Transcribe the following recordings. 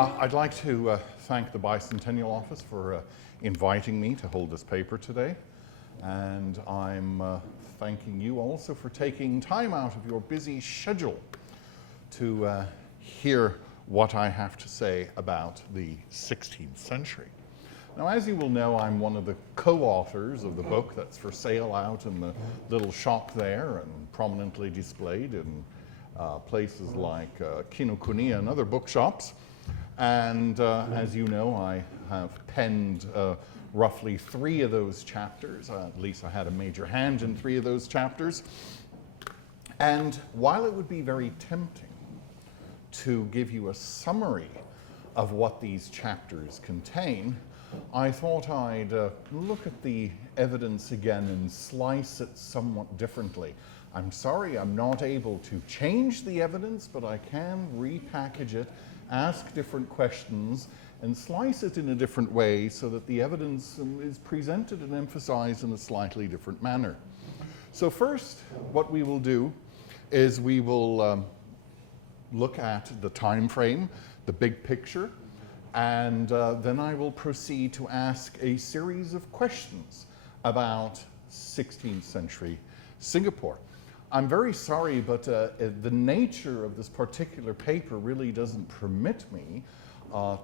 I'd like to thank the Bicentennial office for inviting me to hold this paper today. And I'm thanking you also for taking time out of your busy schedule to hear what I have to say about the 16th century. Now, as you will know, I'm one of the co-authors of the book that's for sale out in the little shop there and prominently displayed in places like Kinokuniya and other bookshops. And as you know, I have penned roughly 3 of those chapters. At least I had a major hand in 3 of those chapters. And while it would be very tempting to give you a summary of what these chapters contain, I thought I'd look at the evidence again and slice it somewhat differently. I'm sorry I'm not able to change the evidence, but I can repackage it, ask different questions, and slice it in a different way so that the evidence is presented and emphasized in a slightly different manner. So first, what we will do is we will look at the time frame, the big picture, and then I will proceed to ask a series of questions about 16th century Singapore. I'm very sorry, but the nature of this particular paper really doesn't permit me,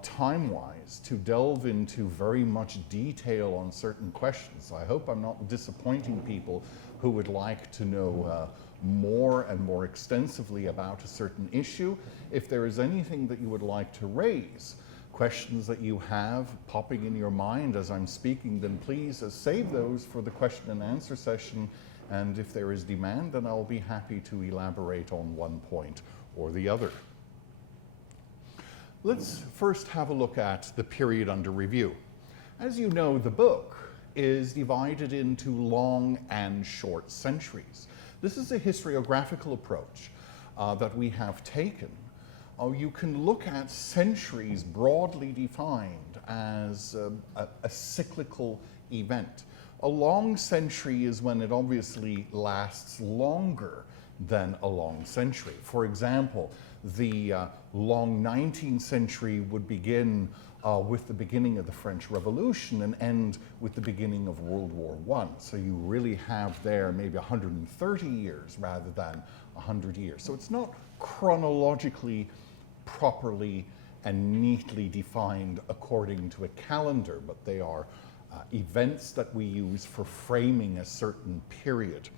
time-wise, to delve into very much detail on certain questions. I hope I'm not disappointing people who would like to know more and more extensively about a certain issue. If there is anything that you would like to raise, questions that you have popping in your mind as I'm speaking, then please save those for the question and answer session. And if there is demand, then I'll be happy to elaborate on one point or the other. Let's first have a look at the period under review. As you know, the book is divided into long and short centuries. This is a historiographical approach that we have taken. You can look at centuries broadly defined as a cyclical event. A long century is when it obviously lasts longer than a long century. For example, the long 19th century would begin with the beginning of the French Revolution and end with the beginning of World War I. So you really have there maybe 130 years rather than 100 years. So it's not chronologically properly and neatly defined according to a calendar, but they are events that we use for framing a certain period.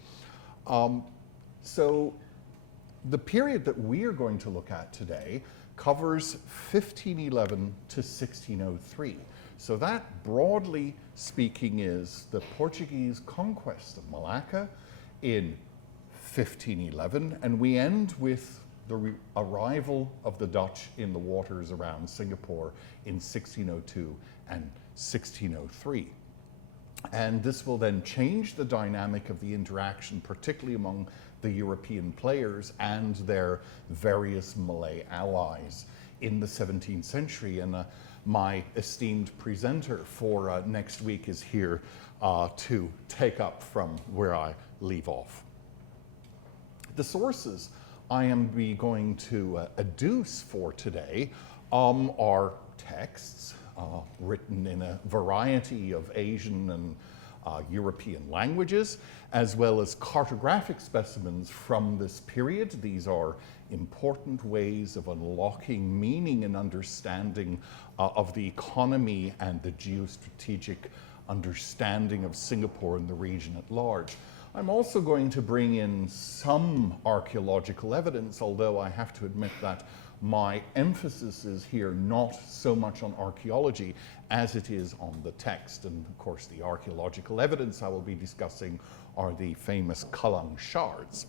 So the period that we are going to look at today covers 1511 to 1603. So that, broadly speaking, is the Portuguese conquest of Malacca in 1511, and we end with the arrival of the Dutch in the waters around Singapore in 1602 and 1603. And this will then change the dynamic of the interaction, particularly among the European players and their various Malay allies in the 17th century. And my esteemed presenter for next week is here to take up from where I leave off. The sources I am going to adduce for today are texts written in a variety of Asian and European languages, as well as cartographic specimens from this period. These are important ways of unlocking meaning and understanding of the economy and the geostrategic understanding of Singapore and the region at large. I'm also going to bring in some archaeological evidence, although I have to admit that my emphasis is here not so much on archaeology as it is on the text. And of course, the archaeological evidence I will be discussing are the famous Kalang shards.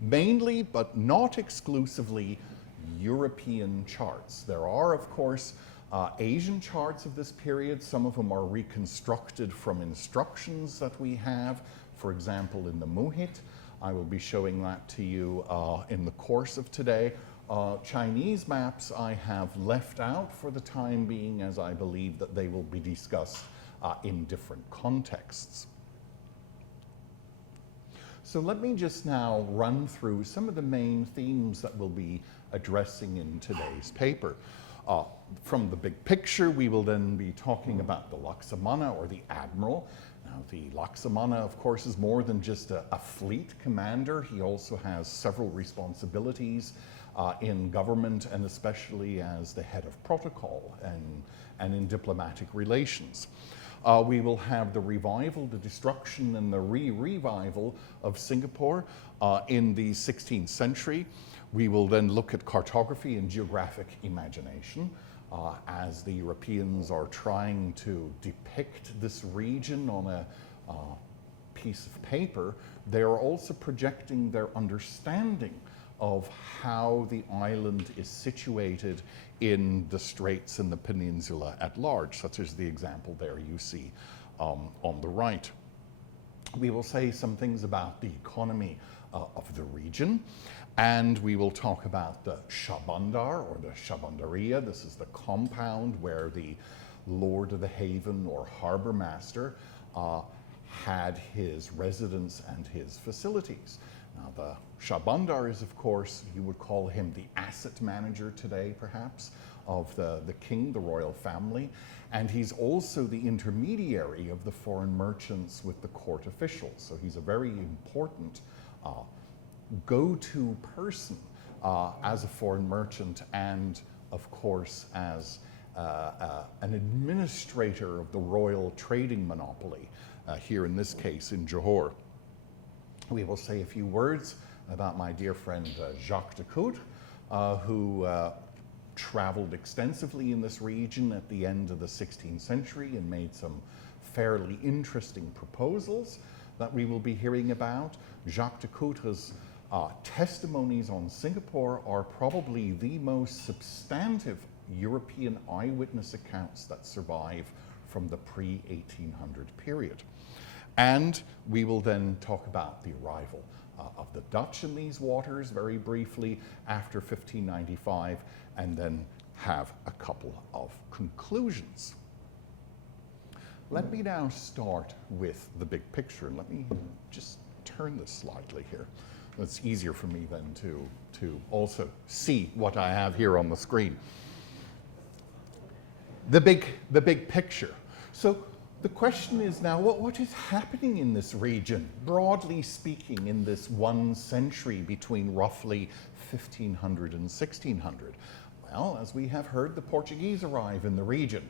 Mainly, but not exclusively, European charts. There are, of course, Asian charts of this period. Some of them are reconstructed from instructions that we have, for example, in the Muhit. I will be showing that to you in the course of today. Chinese maps I have left out for the time being, as I believe that they will be discussed in different contexts. So let me just now run through some of the main themes that we'll be addressing in today's paper. From the big picture, we will then be talking about the Laksamana, or the Admiral. Now, the Laksamana, of course, is more than just a fleet commander. He also has several responsibilities in government, and especially as the head of protocol and in diplomatic relations. We will have the revival, the destruction, and the re-revival of Singapore in the 16th century. We will then look at cartography and geographic imagination as the Europeans are trying to depict this region on a piece of paper. They are also projecting their understanding of how the island is situated in the Straits and the peninsula at large, such as the example there you see on the right. We will say some things about the economy of the region, and we will talk about the Shabandar, or the Shabandaria. This is the compound where the Lord of the Haven, or Harbor Master, had his residence and his facilities. Now, the Shabandar is, of course, you would call him the asset manager today, perhaps, of the king, the royal family. And he's also the intermediary of the foreign merchants with the court officials. So he's a very important go-to person as a foreign merchant, and, of course, as an administrator of the royal trading monopoly, here in this case in Johor. We will say a few words about my dear friend Jacques de Cout, who traveled extensively in this region at the end of the 16th century and made some fairly interesting proposals that we will be hearing about. Jacques de Cout's testimonies on Singapore are probably the most substantive European eyewitness accounts that survive from the pre-1800 period. And we will then talk about the arrival of the Dutch in these waters very briefly after 1595, and then have a couple of conclusions. Let me now start with the big picture. Let me just turn this slightly here. It's easier for me then to also see what I have here on the screen. The big picture. So the question is now, what is happening in this region, broadly speaking, in this 1 century between roughly 1500 and 1600? Well, as we have heard, the Portuguese arrive in the region,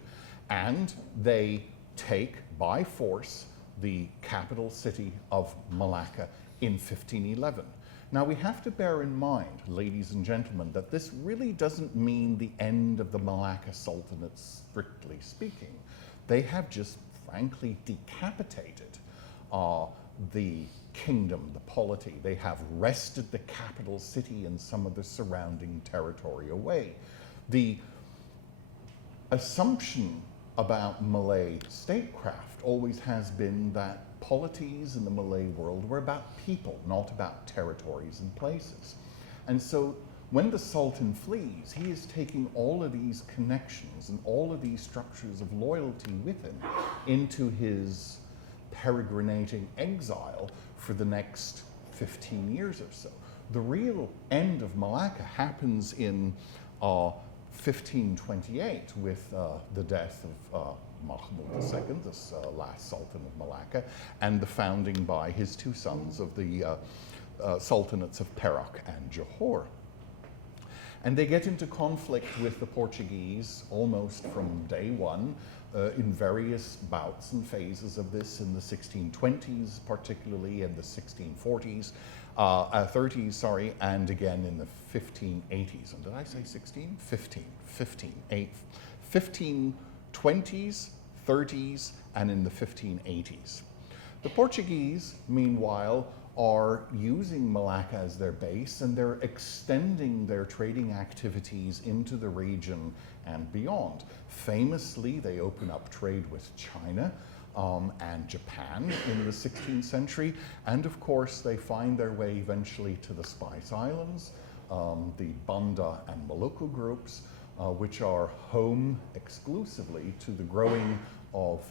and they take by force the capital city of Malacca in 1511. Now, we have to bear in mind, ladies and gentlemen, that this really doesn't mean the end of the Malacca Sultanate, strictly speaking. They have just frankly decapitated the kingdom, the polity. They have wrested the capital city and some of the surrounding territory away. The assumption about Malay statecraft always has been that polities in the Malay world were about people, not about territories and places. And so when the Sultan flees, he is taking all of these connections and all of these structures of loyalty with him into his peregrinating exile for the next 15 years or so. The real end of Malacca happens in 1528 with the death of Mahmud II, this last Sultan of Malacca, and the founding by his two sons of the Sultanates of Perak and Johor. And they get into conflict with the Portuguese almost from day one in various bouts and phases of this in the 1620s, particularly in the 1640s, 30s, sorry, and again in the 1580s. And did I say 16? 1520s, 30s, and in the 1580s. The Portuguese, meanwhile, are using Malacca as their base, and they're extending their trading activities into the region and beyond. Famously, they open up trade with China and Japan in the 16th century, and of course they find their way eventually to the Spice Islands, the Banda and Maluku groups, which are home exclusively to the growing of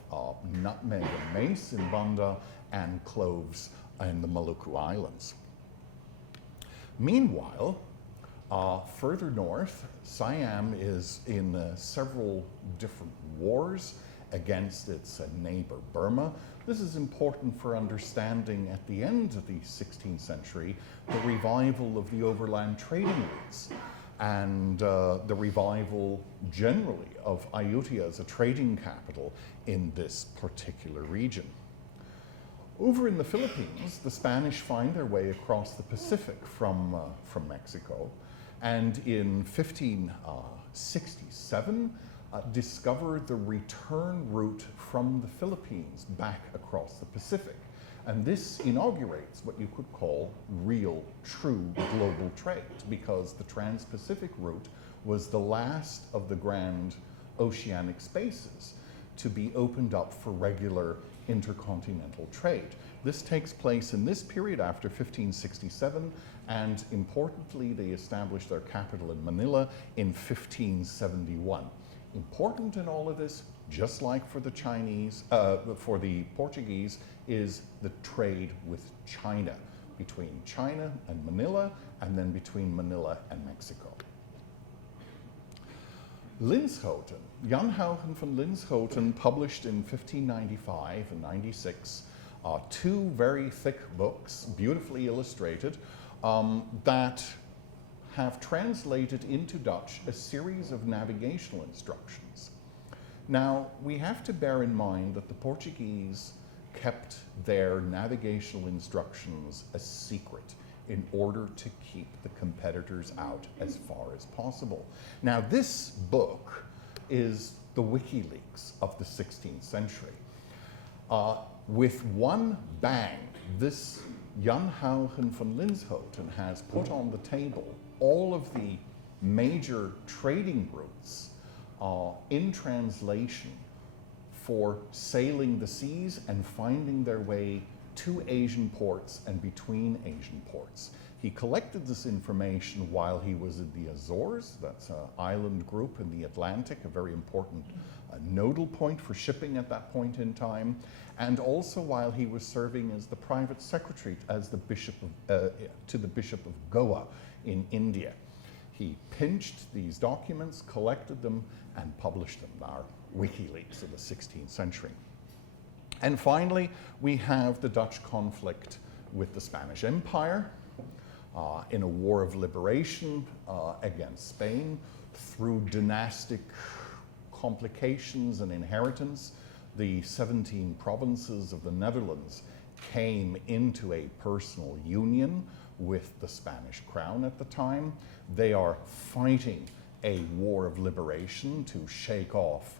nutmeg and mace in Banda, and cloves and the Maluku Islands. Meanwhile, further north, Siam is in several different wars against its neighbor Burma. This is important for understanding at the end of the 16th century the revival of the overland trading routes and the revival generally of Ayutthaya as a trading capital in this particular region. Over in the Philippines, the Spanish find their way across the Pacific from Mexico, and in 1567 discover the return route from the Philippines back across the Pacific. And this inaugurates what you could call real, true global trade, because the Trans-Pacific route was the last of the grand oceanic spaces to be opened up for regular intercontinental trade. This takes place in this period after 1567, and importantly, they established their capital in Manila in 1571. Important in all of this, just like for the for the Portuguese, is the trade with China, between China and Manila, and then between Manila and Mexico. Linschoten, Jan Hougen van Linschoten published in 1595 and 96 two very thick books, beautifully illustrated, that have translated into Dutch a series of navigational instructions. Now, we have to bear in mind that the Portuguese kept their navigational instructions a secret in order to keep the competitors out as far as possible. Now, this book is the WikiLeaks of the 16th century. With one bang, this Jan Hougen van Linschoten has put on the table all of the major trading routes in translation for sailing the seas and finding their way to Asian ports and between Asian ports. He collected this information while he was in the Azores, that's an island group in the Atlantic, a very important nodal point for shipping at that point in time, and also while he was serving as the private secretary as the bishop of, to the Bishop of Goa in India. He pinched these documents, collected them, and published them, our WikiLeaks of the 16th century. And finally, we have the Dutch conflict with the Spanish Empire in a war of liberation against Spain through dynastic complications and inheritance. The 17 provinces of the Netherlands came into a personal union with the Spanish crown at the time. They are fighting a war of liberation to shake off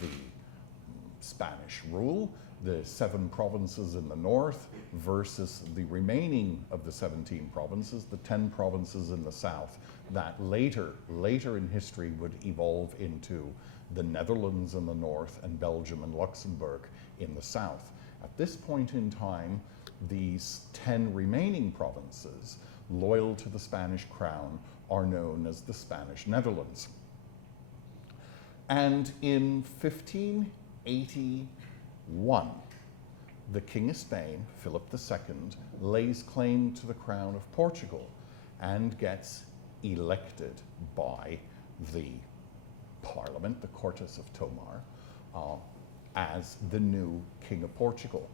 the Spanish rule, the 7 provinces in the north versus the remaining of the 17 provinces, the 10 provinces in the south, that later in history would evolve into the Netherlands in the north and Belgium and Luxembourg in the south. At this point in time, these 10 remaining provinces, loyal to the Spanish crown, are known as the Spanish Netherlands. And in 1581, the King of Spain, Philip II, lays claim to the crown of Portugal and gets elected by the Parliament, the Cortes of Tomar, as the new King of Portugal.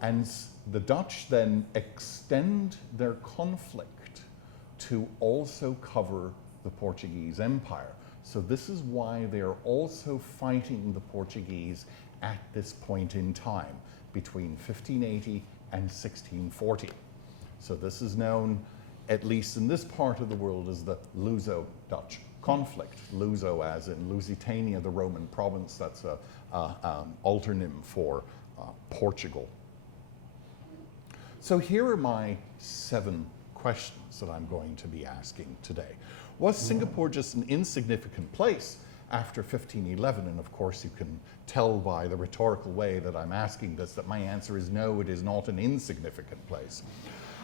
And the Dutch then extend their conflict to also cover the Portuguese Empire. So this is why they are also fighting the Portuguese at this point in time, between 1580 and 1640. So this is known, at least in this part of the world, as the Luso-Dutch conflict. Luso as in Lusitania, the Roman province, that's an altonym for Portugal. So here are my 7 questions that I'm going to be asking today. Was Singapore just an insignificant place after 1511? And of course you can tell by the rhetorical way that I'm asking this that my answer is no, it is not an insignificant place.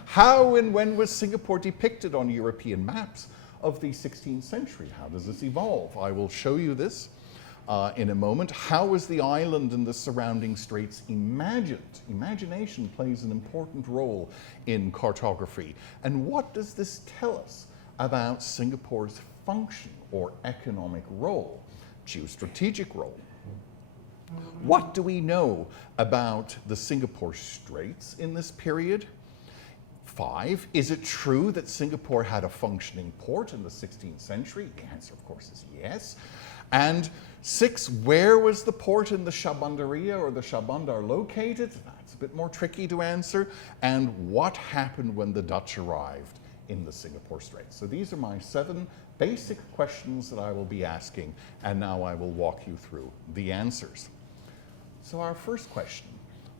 How and when was Singapore depicted on European maps of the 16th century? How does this evolve? I will show you this. in a moment. How is the island and the surrounding straits imagined? Imagination plays an important role in cartography. And what does this tell us about Singapore's function or economic role, geostrategic role? What do we know about the Singapore Straits in this period? 5, is it true that Singapore had a functioning port in the 16th century? The answer, of course, is yes. And 6, where was the port in the Shah Bandariyah or the Shah Bandar located? That's a bit more tricky to answer. And what happened when the Dutch arrived in the Singapore Straits? So these are my 7 basic questions that I will be asking, and now I will walk you through the answers. So our first question,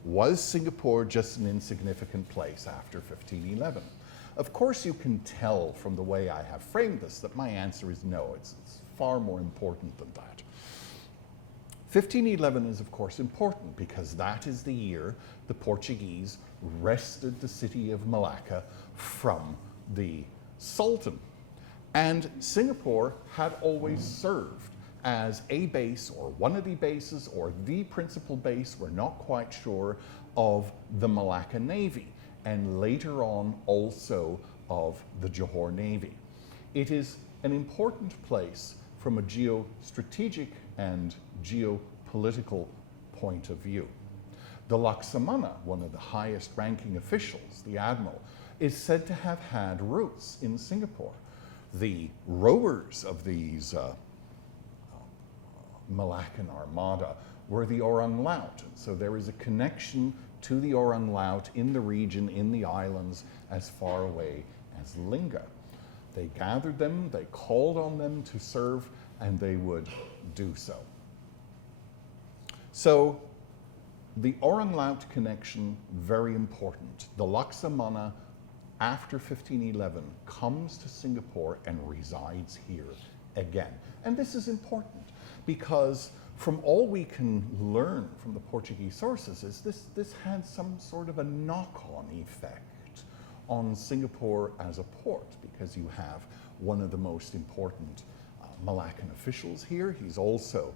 was Singapore just an insignificant place after 1511? Of course you can tell from the way I have framed this that my answer is no. It's far more important than that. 1511 is of course important because that is the year the Portuguese wrested the city of Malacca from the Sultan. And Singapore had always served as a base or one of the bases or the principal base, we're not quite sure, of the Malacca Navy, and later on also of the Johor Navy. It is an important place from a geostrategic and geopolitical point of view. The Laksamana, one of the highest ranking officials, the admiral, is said to have had roots in Singapore. The rowers of these Malaccan armada were the Orang Laut. So there is a connection to the Orang Laut in the region, in the islands, as far away as Lingga. They gathered them, they called on them to serve, and they would do so. So the Orang Laut connection, very important. The Laksamana, after 1511, comes to Singapore and resides here again. And this is important because from all we can learn from the Portuguese sources is this had some sort of a knock-on effect on Singapore as a port, because you have one of the most important Malaccan officials here. He's also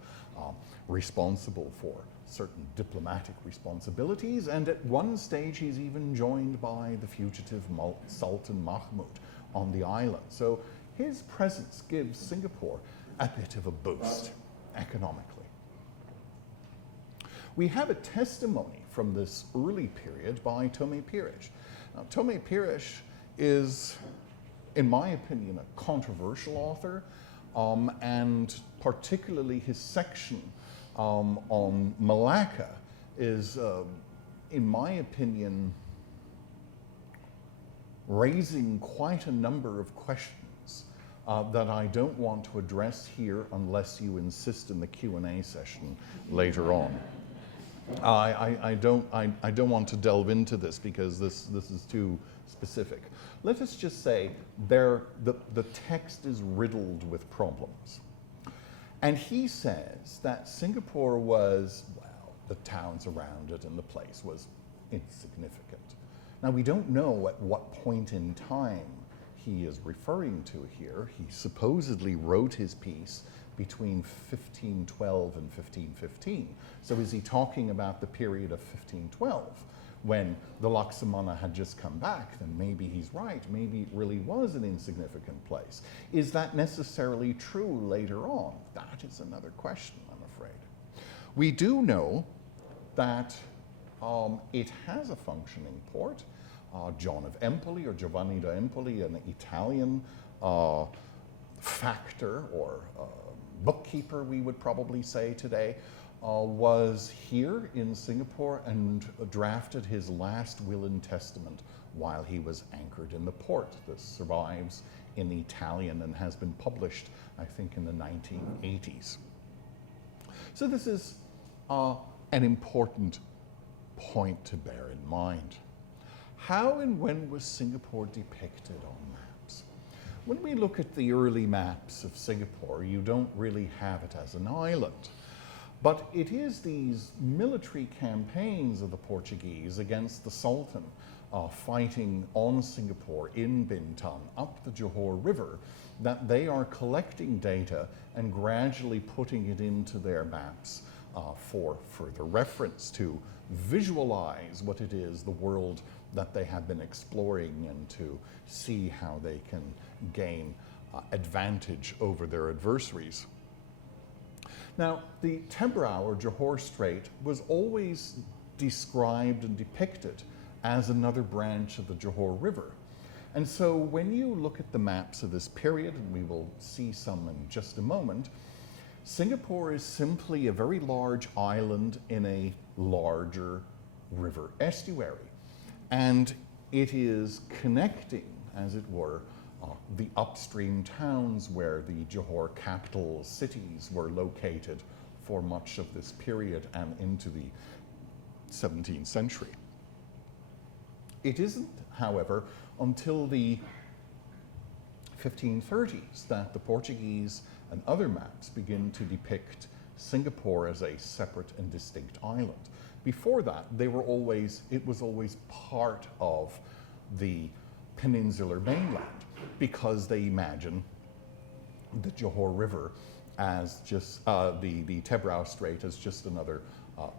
responsible for certain diplomatic responsibilities, and at one stage he's even joined by the fugitive Sultan Mahmud on the island. So his presence gives Singapore a bit of a boost economically. We have a testimony from this early period by Tome Pires. Now, Tome Pires is, in my opinion, a controversial author, and particularly his section on Malacca is, in my opinion, raising quite a number of questions that I don't want to address here unless you insist in the Q&A session later on. I don't want to delve into this because this is too specific. Let us just say the text is riddled with problems. And he says that Singapore was, well, the towns around it and the place was insignificant. Now, we don't know at what point in time he is referring to here. He supposedly wrote his piece between 1512 and 1515. So is he talking about the period of 1512 when the Laksamana had just come back? Then maybe he's right. Maybe it really was an insignificant place. Is that necessarily true later on? That is another question, I'm afraid. We do know that it has a functioning port. John of Empoli, or Giovanni da Empoli, an Italian factor or bookkeeper, we would probably say today, was here in Singapore and drafted his last will and testament while he was anchored in the port. This survives in Italian and has been published, I think, in the 1980s. So this is an important point to bear in mind. How and when was Singapore depicted on maps? When we look at the early maps of Singapore, you don't really have it as an island. But it is these military campaigns of the Portuguese against the Sultan fighting on Singapore in Bintan up the Johor River, that they are collecting data and gradually putting it into their maps for further reference, to visualize what it is, the world that they have been exploring, and to see how they can gain advantage over their adversaries. Now, the Tebrau or Johor Strait was always described and depicted as another branch of the Johor River. And so when you look at the maps of this period, and we will see some in just a moment, Singapore is simply a very large island in a larger river estuary. And it is connecting, as it were, the upstream towns where the Johor capital cities were located for much of this period and into the 17th century. It isn't, however, until the 1530s that the Portuguese and other maps begin to depict Singapore as a separate and distinct island. Before that, it was always part of the peninsular mainland, because they imagine the Johor River as just the Tebrau Strait as just another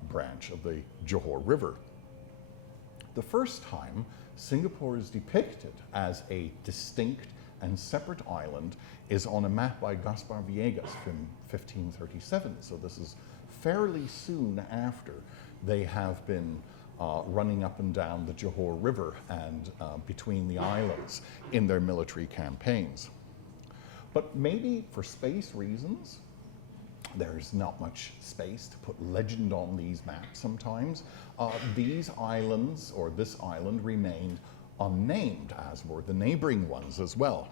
branch of the Johor River. The first time Singapore is depicted as a distinct and separate island is on a map by Gaspar Viegas from 1537. So this is fairly soon after they have been running up and down the Johor River and between the islands in their military campaigns. But maybe for space reasons, there's not much space to put legend on these maps sometimes. These islands, or this island, remained unnamed, as were the neighboring ones as well.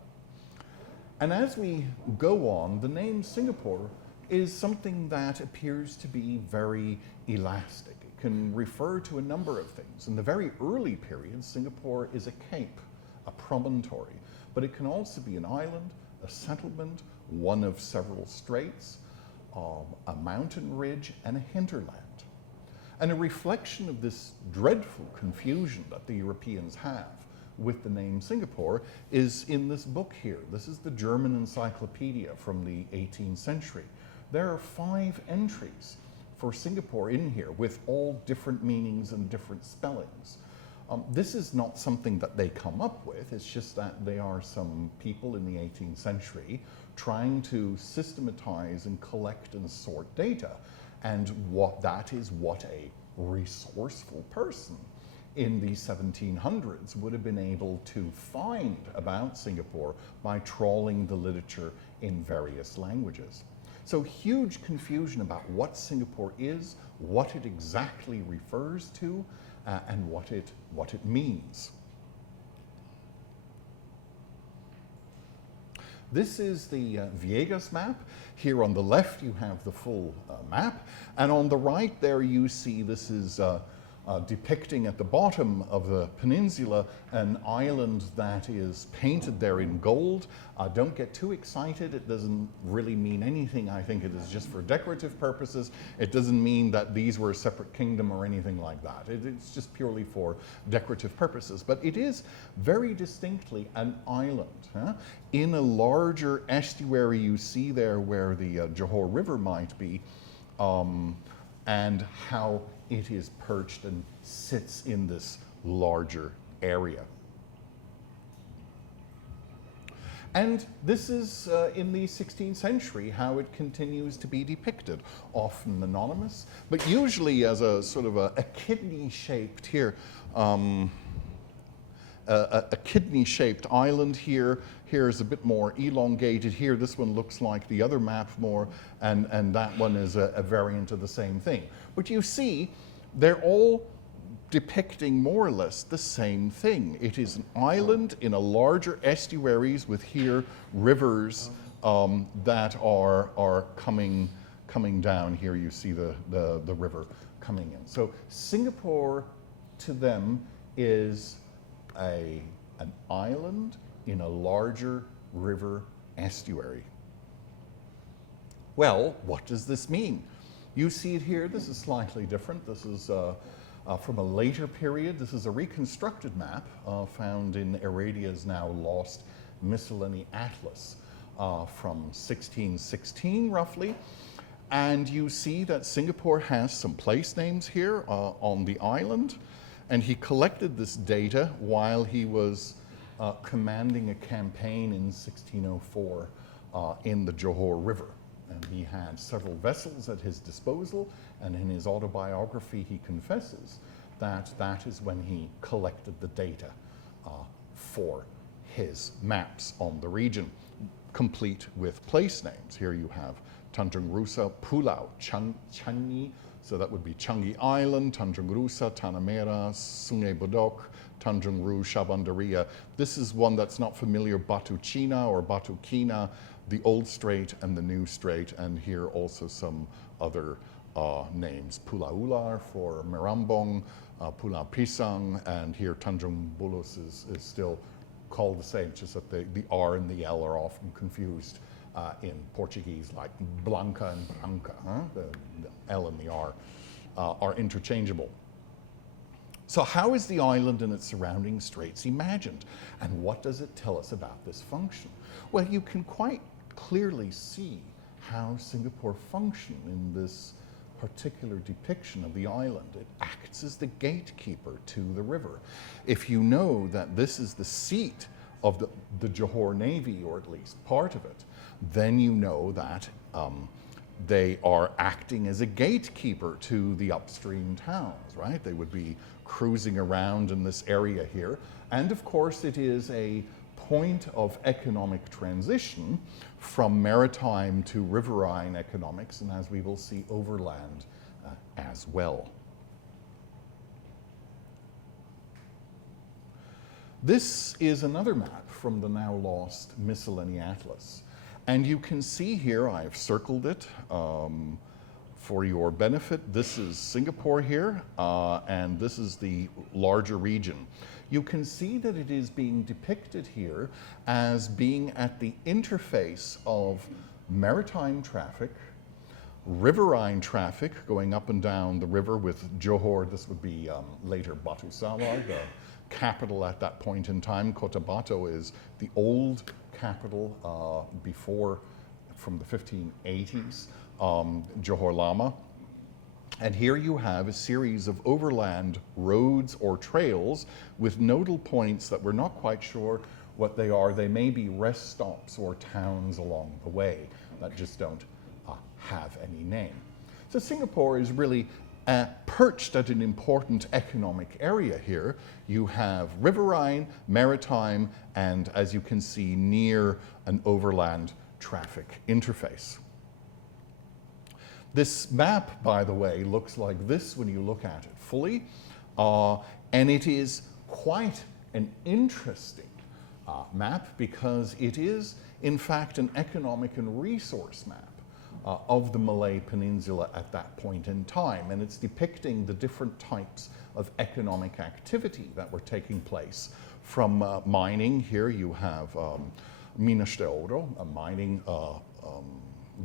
And as we go on, the name Singapore is something that appears to be very elastic. It can refer to a number of things. In the very early period, Singapore is a cape, a promontory, but it can also be an island, a settlement, one of several straits, a mountain ridge, and a hinterland. And a reflection of this dreadful confusion that the Europeans have with the name Singapore is in this book here. This is the German encyclopedia from the 18th century. There are 5 entries for Singapore in here with all different meanings and different spellings. This is not something that they come up with, it's just that they are some people in the 18th century trying to systematize and collect and sort data. And what a resourceful person in the 1700s would have been able to find about Singapore by trawling the literature in various languages. So huge confusion about what Singapore is, what it exactly refers to, and what it means. This is the Viegas map. Here on the left you have the full map, and on the right there you see this is depicting at the bottom of the peninsula an island that is painted there in gold. Don't get too excited, it doesn't really mean anything. I think it is just for decorative purposes. It doesn't mean that these were a separate kingdom or anything like that. It's just purely for decorative purposes. But it is very distinctly an island. In a larger estuary you see there where the Johor River might be, and how it is perched and sits in this larger area. And this is in the 16th century how it continues to be depicted, often anonymous, but usually as a sort of a kidney-shaped here, a kidney-shaped island here. Here is a bit more elongated here. This one looks like the other map more, and that one is a variant of the same thing. But you see, they're all depicting more or less the same thing. It is an island in a larger estuaries with here rivers that are coming down. Here you see the river coming in. So Singapore to them is an island in a larger river estuary. Well, what does this mean? You see it here. This is slightly different. This is from a later period. This is a reconstructed map found in Aradia's now lost Miscellany Atlas from 1616 roughly. And you see that Singapore has some place names here on the island. And he collected this data while he was commanding a campaign in 1604 in the Johor River. And he had several vessels at his disposal, and in his autobiography he confesses that that is when he collected the data for his maps on the region, complete with place names. Here you have Tanjung Rusa, Pulau, Changi, so that would be Changi Island, Tanjung Rusa, Tanah Merah, Sungai Bedok, Tanjung Ru, Shabandaria. This is one that's not familiar, Batu Cina or Batu Kina, the old strait and the new strait, and here also some other names. Pulau Ular for Merambong, Pulau Pisang, and here Tanjung Bulus is still called the same, just that the R and the L are often confused in Portuguese, like Blanca and Branca. The L and the R are interchangeable. So how is the island and its surrounding straits imagined? And what does it tell us about this function? Well, you can quite clearly see how Singapore functioned in this particular depiction of the island. It acts as the gatekeeper to the river. If you know that this is the seat of the Johor Navy, or at least part of it, then you know that they are acting as a gatekeeper to the upstream towns, right? They would be cruising around in this area here. And of course, it is a point of economic transition from maritime to riverine economics, and as we will see, overland as well. This is another map from the now lost Miscellany Atlas. And you can see here, I've circled it for your benefit. This is Singapore here, and this is the larger region. You can see that it is being depicted here as being at the interface of maritime traffic, riverine traffic going up and down the river with Johor. This would be later Batu Sawar, the capital at that point in time. Kota Batu is the old capital before, from the 1580s, Johor Lama. And here you have a series of overland roads or trails with nodal points that we're not quite sure what they are. They may be rest stops or towns along the way that just don't have any name. So Singapore is really perched at an important economic area here. You have riverine, maritime, and as you can see, near an overland traffic interface. This map, by the way, looks like this when you look at it fully, and it is quite an interesting map because it is, in fact, an economic and resource map of the Malay Peninsula at that point in time, and it's depicting the different types of economic activity that were taking place. From mining, here you have Minas de Oro, mining,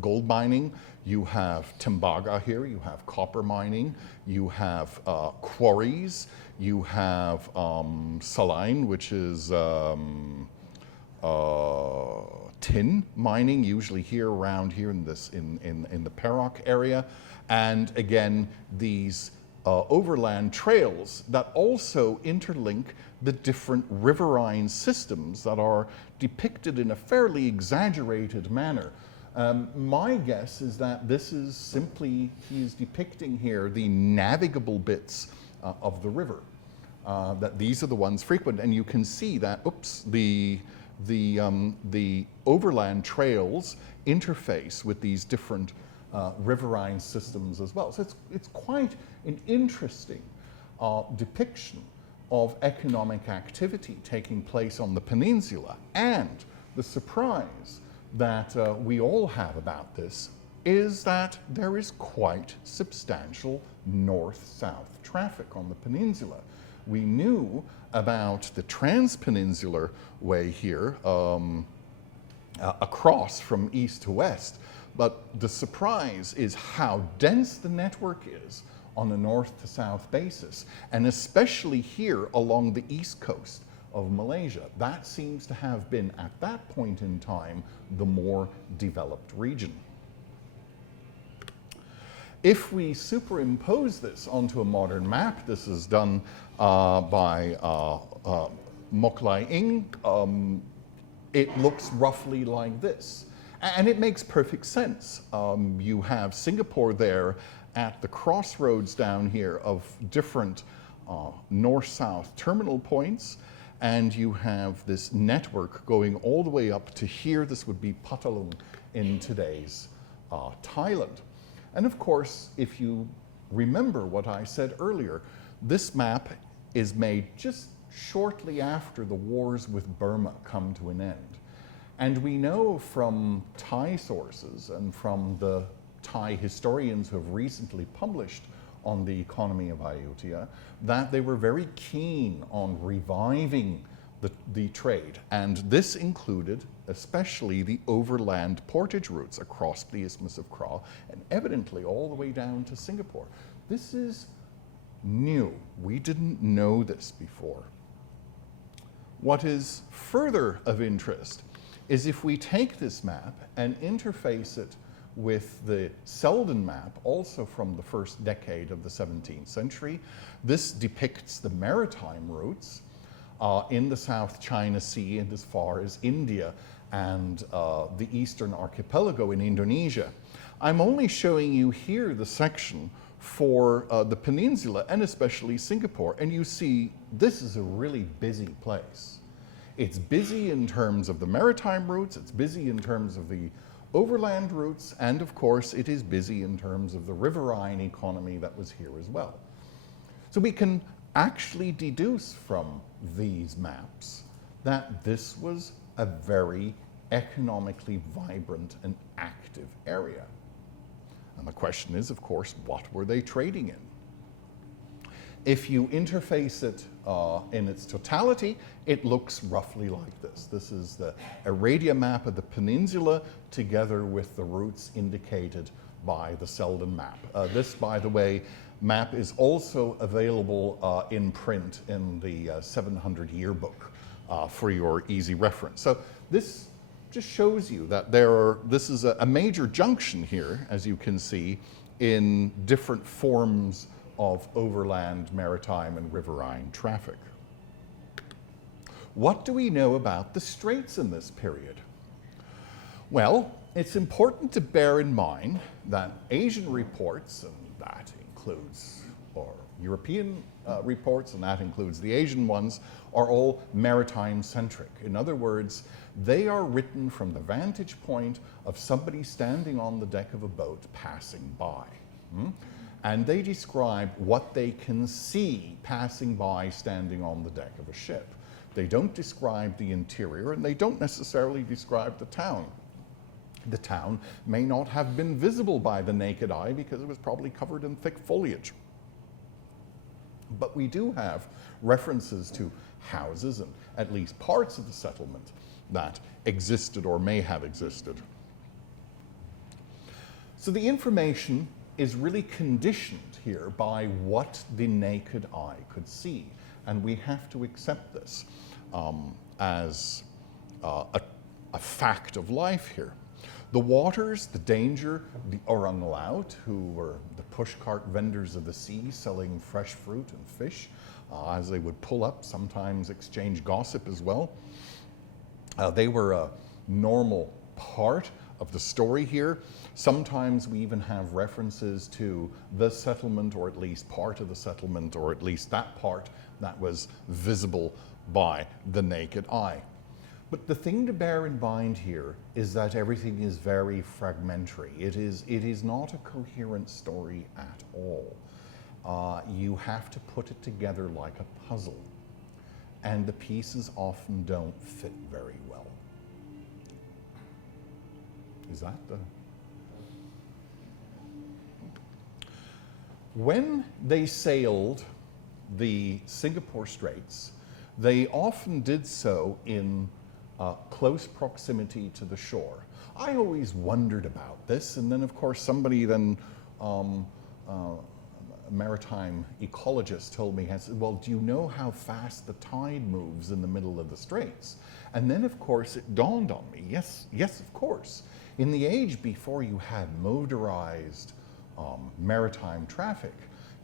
gold mining. You have tembaga here, you have copper mining, you have quarries, you have saline, which is tin mining, usually here around here in this in the Perak area, and again these overland trails that also interlink the different riverine systems that are depicted in a fairly exaggerated manner. My guess is that this is simply, he's depicting here the navigable bits of the river, that these are the ones frequent, and you can see that, oops, the overland trails interface with these different riverine systems as well. So it's quite an interesting depiction of economic activity taking place on the peninsula, and the surprise that we all have about this is that there is quite substantial north-south traffic on the peninsula. We knew about the trans-peninsular way here across from east to west, but the surprise is how dense the network is on a north to south basis, and especially here along the east coast of Malaysia. That seems to have been, at that point in time, the more developed region. If we superimpose this onto a modern map, this is done by Mok Lai Ing, it looks roughly like this. And it makes perfect sense. You have Singapore there at the crossroads down here of different north-south terminal points, and you have this network going all the way up to here. This would be Patalung in today's Thailand. And of course, if you remember what I said earlier, this map is made just shortly after the wars with Burma come to an end. And we know from Thai sources and from the Thai historians who have recently published on the economy of Ayutthaya that they were very keen on reviving the trade. And this included especially the overland portage routes across the Isthmus of Kra and evidently all the way down to Singapore. This is new. We didn't know this before. What is further of interest is if we take this map and interface it with the Selden map, also from the first decade of the 17th century. This depicts the maritime routes in the South China Sea and as far as India and the Eastern Archipelago in Indonesia. I'm only showing you here the section for the peninsula and especially Singapore, and you see this is a really busy place. It's busy in terms of the maritime routes, it's busy in terms of the overland routes, and of course it is busy in terms of the riverine economy that was here as well. So we can actually deduce from these maps that this was a very economically vibrant and active area. And the question is, of course, what were they trading in? If you interface it in its totality, it looks roughly like this. This is the Aradia map of the peninsula together with the routes indicated by the Selden map. This, by the way, map is also available in print in the 700 yearbook for your easy reference. So this just shows you that this is a major junction here, as you can see, in different forms of overland, maritime, and riverine traffic. What do we know about the Straits in this period? Well, it's important to bear in mind that Asian reports, and that includes, or European reports, and that includes the Asian ones, are all maritime-centric. In other words, they are written from the vantage point of somebody standing on the deck of a boat passing by. And they describe what they can see passing by standing on the deck of a ship. They don't describe the interior, and they don't necessarily describe the town. The town may not have been visible by the naked eye because it was probably covered in thick foliage. But we do have references to houses and at least parts of the settlement that existed or may have existed. So the information is really conditioned here by what the naked eye could see. And we have to accept this as a fact of life here. The waters, the danger, the orang laut, who were the pushcart vendors of the sea selling fresh fruit and fish, as they would pull up, sometimes exchange gossip as well. They were a normal part of the story here. Sometimes we even have references to the settlement, or at least part of the settlement, or at least that part that was visible by the naked eye. But the thing to bear in mind here is that everything is very fragmentary. It is not a coherent story at all. You have to put it together like a puzzle, and the pieces often don't fit very well. Is that the... When they sailed the Singapore Straits, they often did so in close proximity to the shore. I always wondered about this, and then of course somebody then maritime ecologist told me, I said, well, do you know how fast the tide moves in the middle of the Straits? And then, of course, it dawned on me, yes, of course. In the age before you had motorized maritime traffic,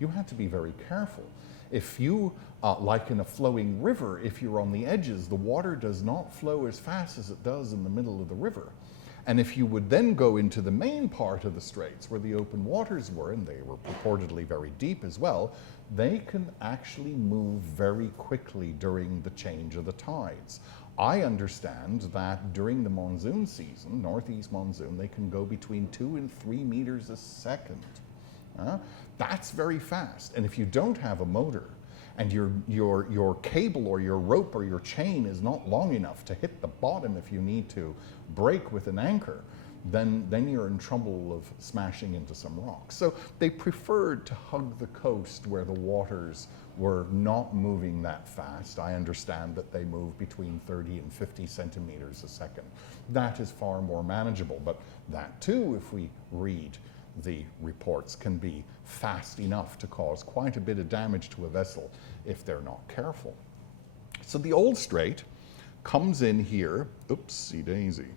you had to be very careful. If you, like in a flowing river, if you're on the edges, the water does not flow as fast as it does in the middle of the river. And if you would then go into the main part of the Straits where the open waters were, and they were purportedly very deep as well, they can actually move very quickly during the change of the tides. I understand that during the monsoon season, northeast monsoon, they can go between 2 and 3 meters a second. That's very fast. And if you don't have a motor, and your cable or your rope or your chain is not long enough to hit the bottom if you need to brake with an anchor, then you're in trouble of smashing into some rocks. So they preferred to hug the coast where the waters were not moving that fast. I understand that they move between 30 and 50 centimeters a second. That is far more manageable, but that too, if we read the reports, can be fast enough to cause quite a bit of damage to a vessel if they're not careful. So the old strait comes in here, oopsie daisy.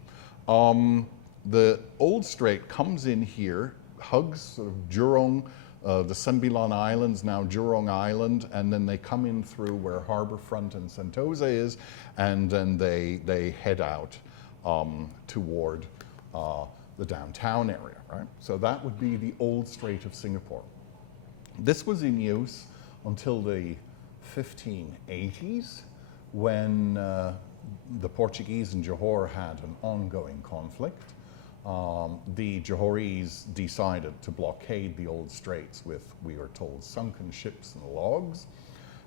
The old strait comes in here, hugs sort of Jurong, the Sembilan Islands, now Jurong Island, and then they come in through where Harbourfront and Sentosa is, and then they head out toward the downtown area, right? So that would be the old Strait of Singapore. This was in use until the 1580s, when the Portuguese and Johor had an ongoing conflict. The Johorese decided to blockade the old straits with, we are told, sunken ships and logs.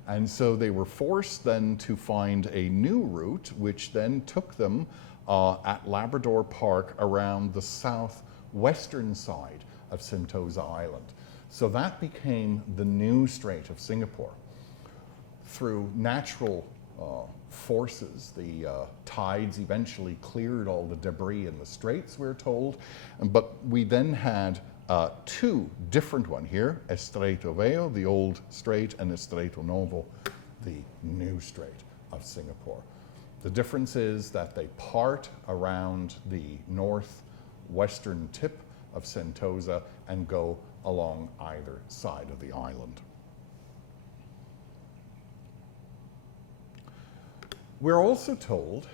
And so they were forced then to find a new route, which then took them at Labrador Park around the southwestern side of Sentosa Island. So that became the new Strait of Singapore. Through natural forces, the tides eventually cleared all the debris in the straits, we're told, but we then had two different ones here, Estreito Velho, the old strait, and Estreito Novo, the new Strait of Singapore. The difference is that they part around the northwestern tip of Sentosa and go along either side of the island. We're also told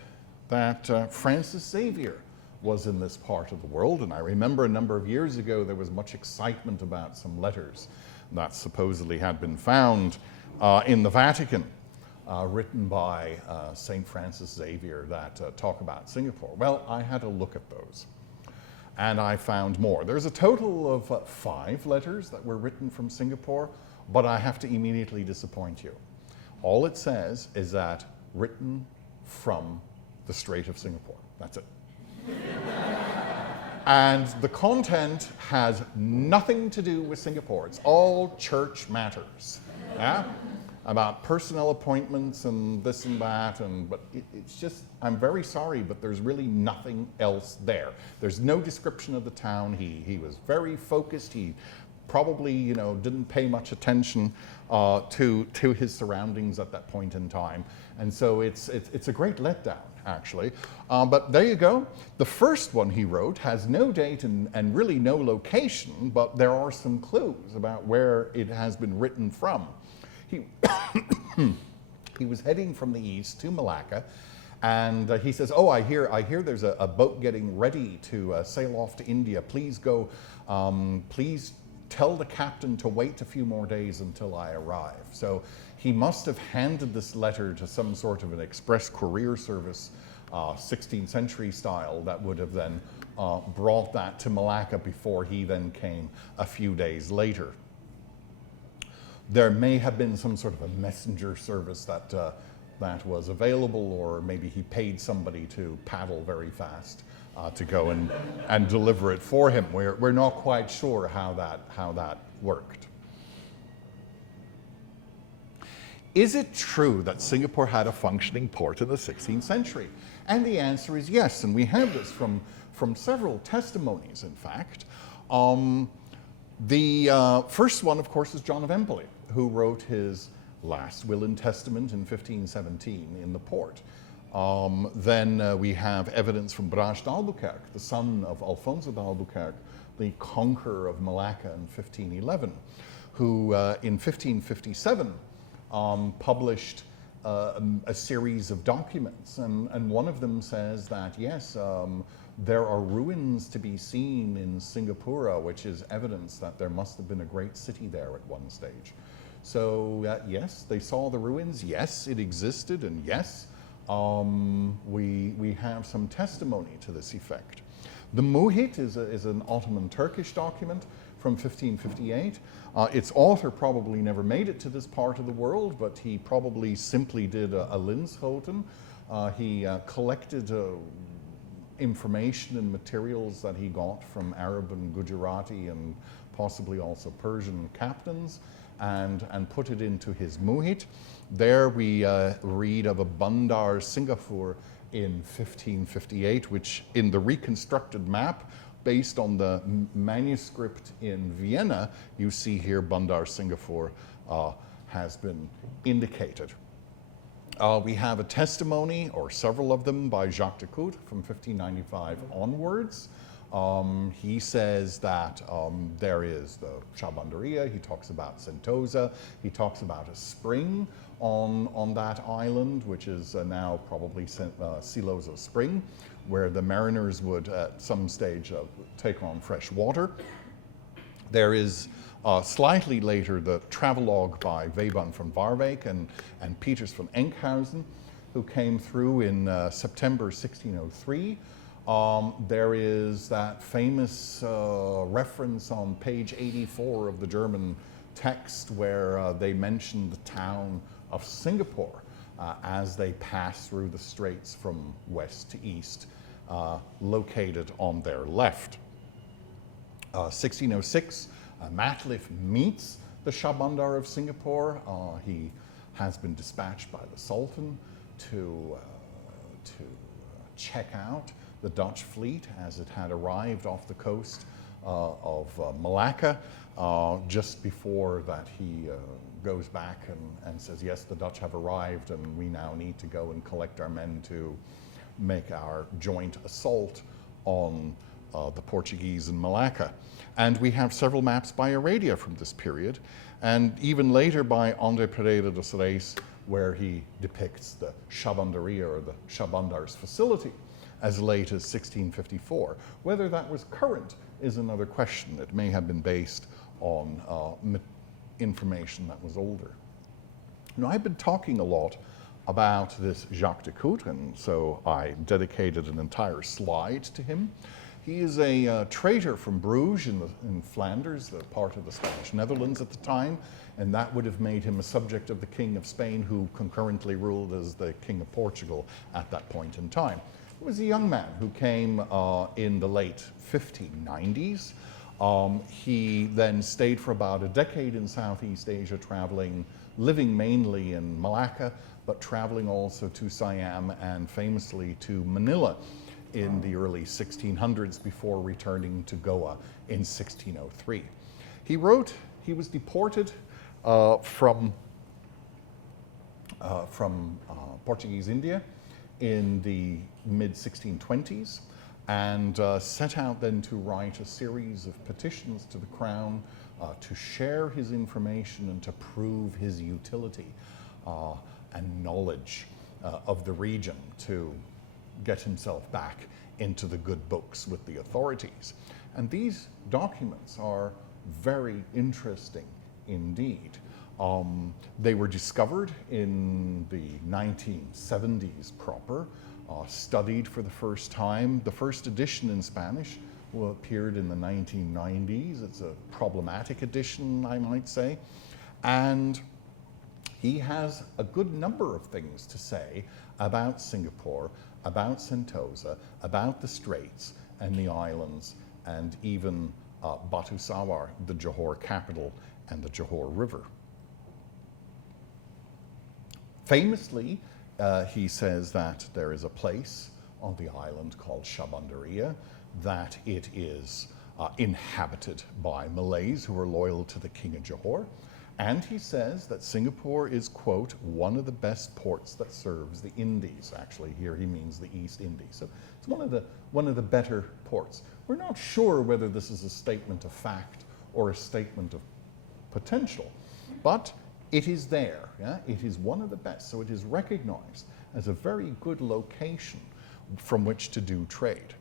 that Francis Xavier was in this part of the world, and I remember a number of years ago there was much excitement about some letters that supposedly had been found in the Vatican, written by St. Francis Xavier that talk about Singapore. Well, I had a look at those, and I found more. There's a total of 5 letters that were written from Singapore, but I have to immediately disappoint you. All it says is that written from the Strait of Singapore. That's it. And the content has nothing to do with Singapore. It's all church matters. Yeah? About personnel appointments and this and that, but it's just, I'm very sorry, but there's really nothing else there. There's no description of the town. He was very focused. He probably, didn't pay much attention to his surroundings at that point in time. And so it's a great letdown, actually. But there you go. The first one he wrote has no date and really no location, but there are some clues about where it has been written from. He was heading from the east to Malacca, and he says, "Oh, I hear there's a boat getting ready to sail off to India. Please go. Please tell the captain to wait a few more days until I arrive." So he must have handed this letter to some sort of an express courier service, 16th century style, that would have then brought that to Malacca before he then came a few days later. There may have been some sort of a messenger service that was available, or maybe he paid somebody to paddle very fast to go and deliver it for him. We're not quite sure how that worked. Is it true that Singapore had a functioning port in the 16th century? And the answer is yes, and we have this from several testimonies, in fact. The first one, of course, is John of Empoli, who wrote his last will and testament in 1517 in the port. Then we have evidence from Bras de Albuquerque, the son of Alfonso de Albuquerque, the conqueror of Malacca in 1511, who in 1557 published a series of documents. And one of them says that, yes, there are ruins to be seen in Singapura, which is evidence that there must have been a great city there at one stage. So yes, they saw the ruins, yes, it existed, and yes, we have some testimony to this effect. The Muhit is an Ottoman Turkish document from 1558. Its author probably never made it to this part of the world, but he probably simply did a Linschoten. He collected information and materials that he got from Arab and Gujarati and possibly also Persian captains and put it into his Muhit. There we read of a Bandar Singapore in 1558, which in the reconstructed map, based on the manuscript in Vienna, you see here Bandar Singapore has been indicated. We have a testimony, or several of them, by Jacques de Cout from 1595 onwards. He says that there is the Chabandaria, he talks about Sentosa, he talks about a spring on that island, which is now probably Siloso Spring, where the mariners would at some stage take on fresh water. There is slightly later the travelogue by Webern von Warwijk and Peters von Enkhuizen, who came through in September 1603. There is that famous reference on page 84 of the German text where they mention the town of Singapore as they pass through the Straits from west to east, located on their left. 1606, Matliff meets the Shah Bandar of Singapore. He has been dispatched by the Sultan to check out the Dutch fleet as it had arrived off the coast of Malacca. Just before that, he goes back and says, yes, the Dutch have arrived and we now need to go and collect our men to make our joint assault on the Portuguese in Malacca. And we have several maps by Aradia from this period, and even later by André Pereira dos Reis, where he depicts the Chabandaria, or the Chabandar's facility, as late as 1654. Whether that was current is another question. It may have been based on information that was older. Now, I've been talking a lot about this Jacques de Cout, and so I dedicated an entire slide to him. He is a trader from Bruges in Flanders, the part of the Spanish Netherlands at the time, and that would have made him a subject of the King of Spain, who concurrently ruled as the King of Portugal at that point in time. He was a young man who came in the late 1590s. He then stayed for about a decade in Southeast Asia, living mainly in Malacca, but traveling also to Siam and famously to Manila in the early 1600s before returning to Goa in 1603. He wrote, he was deported from Portuguese India in the mid-1620s and set out then to write a series of petitions to the Crown to share his information and to prove his utility and knowledge of the region, to get himself back into the good books with the authorities. And these documents are very interesting indeed. They were discovered in the 1970s proper, studied for the first time. The first edition in Spanish appeared in the 1990s. It's a problematic edition, I might say. And he has a good number of things to say about Singapore, about Sentosa, about the Straits and the islands, and even Batu Sawar, the Johor capital, and the Johor River. Famously, he says that there is a place on the island called Chabandaria, that it is inhabited by Malays who are loyal to the King of Johor. And he says that Singapore is, quote, one of the best ports that serves the Indies. Actually, here he means the East Indies. So it's one of the better ports. We're not sure whether this is a statement of fact or a statement of potential, but it is there. Yeah? It is one of the best. So it is recognized as a very good location from which to do trade.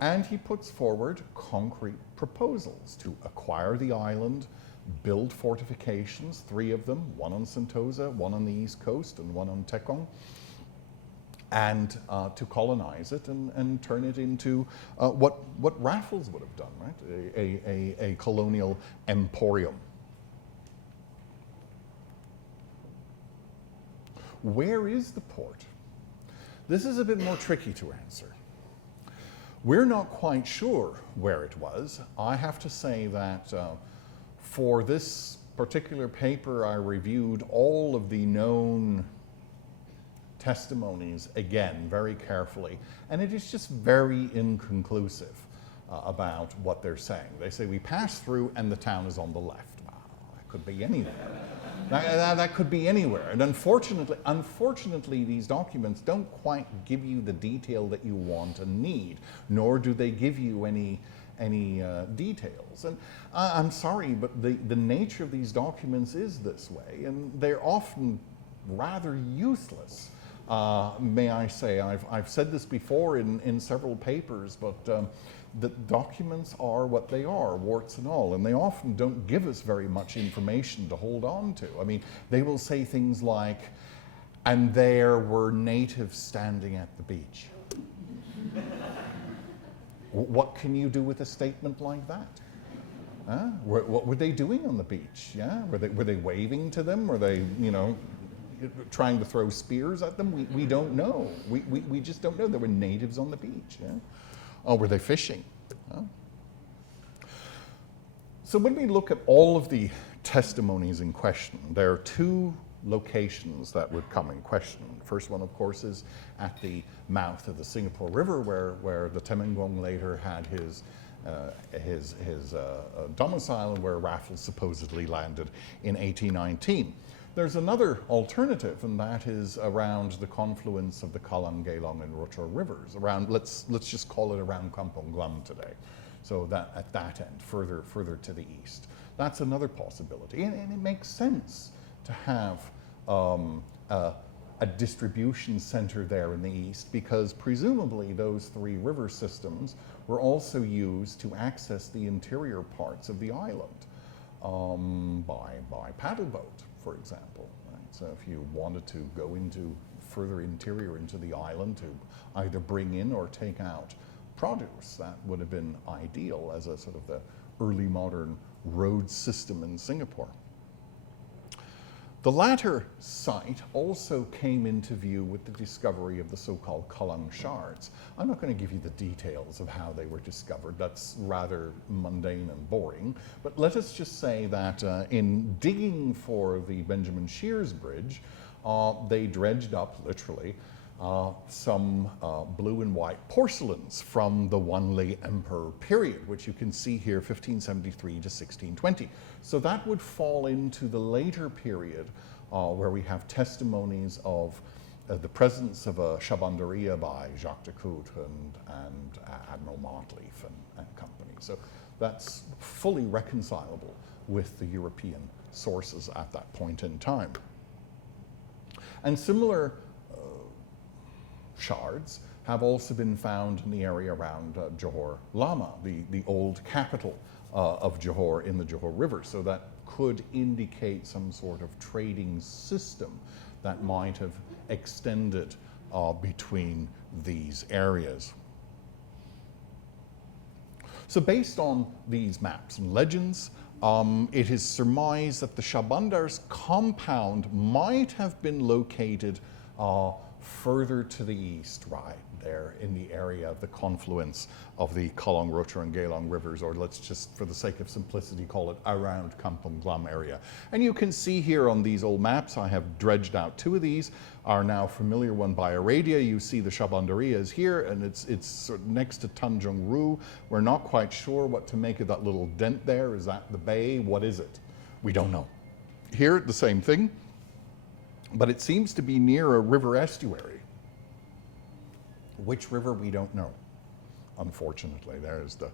And he puts forward concrete proposals to acquire the island, build fortifications, 3 of them, one on Sentosa, one on the east coast, and one on Tekong, and to colonize it and turn it into what Raffles would have done, right? A colonial emporium. Where is the port? This is a bit more tricky to answer. We're not quite sure where it was. I have to say that for this particular paper, I reviewed all of the known testimonies again very carefully, and it is just very inconclusive about what they're saying. They say we pass through and the town is on the left. Well, that could be anywhere. That could be anywhere. And unfortunately, these documents don't quite give you the detail that you want and need, nor do they give you any details. And I'm sorry, but the nature of these documents is this way, and they're often rather useless. May I say, I've said this before in several papers, but the documents are what they are, warts and all, and they often don't give us very much information to hold on to. I mean, they will say things like, and there were natives standing at the beach. What can you do with a statement like that? What were they doing on the beach? Yeah, were they waving to them? Were they, trying to throw spears at them? We don't know. We just don't know. There were natives on the beach. Yeah? Oh, were they fishing? So when we look at all of the testimonies in question, there are 2 locations that would come in question. The first one, of course, is at the mouth of the Singapore River, where the Temenggung later had his domicile, and where Raffles supposedly landed in 1819. There's another alternative, and that is around the confluence of the Kalang, Gelong, and Rochor rivers. Around, let's just call it around Kampong Glam today. So that at that end, further to the east. That's another possibility, and it makes sense to have a distribution center there in the east, because presumably those 3 river systems were also used to access the interior parts of the island by paddle boat, for example. Right? So if you wanted to go into further interior into the island to either bring in or take out produce, that would have been ideal as a sort of the early modern road system in Singapore. The latter site also came into view with the discovery of the so-called Kalang shards. I'm not going to give you the details of how they were discovered. That's rather mundane and boring. But let us just say that in digging for the Benjamin Shears Bridge, they dredged up, literally, some blue and white porcelains from the Wanli Emperor period, which you can see here, 1573 to 1620. So that would fall into the later period where we have testimonies of the presence of a shabanderia by Jacques de Cout and Admiral Montleaf and company. So that's fully reconcilable with the European sources at that point in time. And similar shards have also been found in the area around Johor Lama, the old capital of Johor in the Johor River. So that could indicate some sort of trading system that might have extended between these areas. So based on these maps and legends, it is surmised that the Shabandar's compound might have been located further to the east, right, there in the area of the confluence of the Kalong Rotor and Gelong rivers, or let's just, for the sake of simplicity, call it around Kampung Glam area. And you can see here on these old maps, I have dredged out two of these. Our now familiar one by Aradia, you see the Shabandaria is here, and it's sort of next to Tanjung Ru. We're not quite sure what to make of that little dent there. Is that the bay? What is it? We don't know. Here, the same thing, but it seems to be near a river estuary. Which river, we don't know. Unfortunately, there's the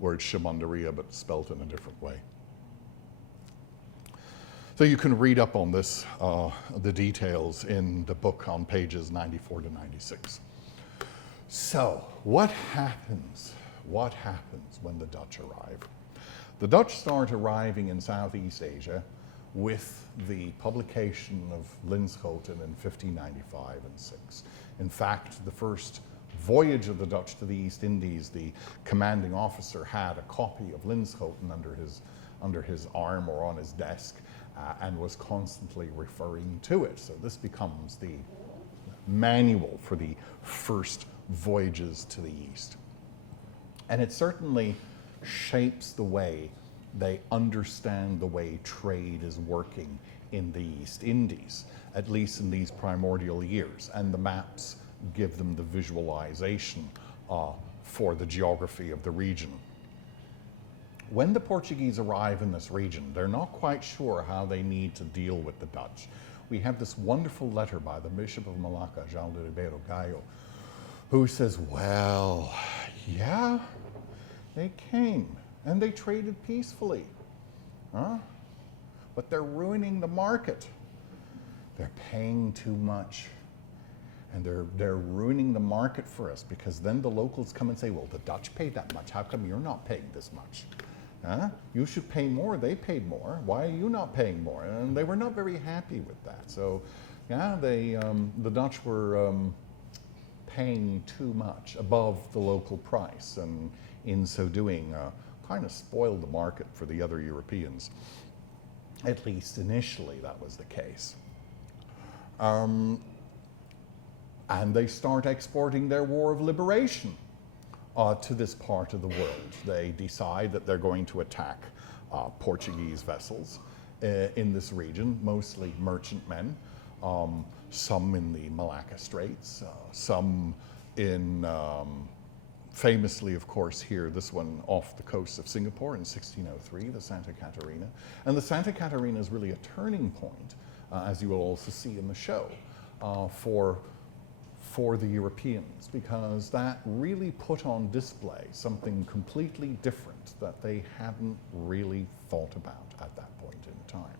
word Shabandaria, but spelt in a different way. So you can read up on this, the details in the book on pages 94 to 96. So what happens? What happens when the Dutch arrive? The Dutch start arriving in Southeast Asia with the publication of Linschoten in 1595 and 6. In fact, the first voyage of the Dutch to the East Indies, the commanding officer had a copy of Linschoten under his arm or on his desk, and was constantly referring to it. So this becomes the manual for the first voyages to the East. And it certainly shapes the way they understand the way trade is working in the East Indies, at least in these primordial years. And the maps give them the visualization for the geography of the region. When the Portuguese arrive in this region, they're not quite sure how they need to deal with the Dutch. We have this wonderful letter by the Bishop of Malacca, João de Ribeiro Gallo, who says, well, yeah, they came and they traded peacefully, but they're ruining the market. They're paying too much. And they're ruining the market for us, because then the locals come and say, well, the Dutch paid that much. How come you're not paying this much? You should pay more. They paid more. Why are you not paying more? And they were not very happy with that. So, yeah, the Dutch were paying too much above the local price, and in so doing, kind of spoiled the market for the other Europeans. At least initially, that was the case. And they start exporting their war of liberation to this part of the world. They decide that they're going to attack Portuguese vessels in this region, mostly merchantmen, some in the Malacca Straits, some in, famously, of course, here, this one off the coast of Singapore in 1603, the Santa Catarina. And the Santa Catarina is really a turning point, as you will also see in the show, for the Europeans, because that really put on display something completely different that they hadn't really thought about at that point in time.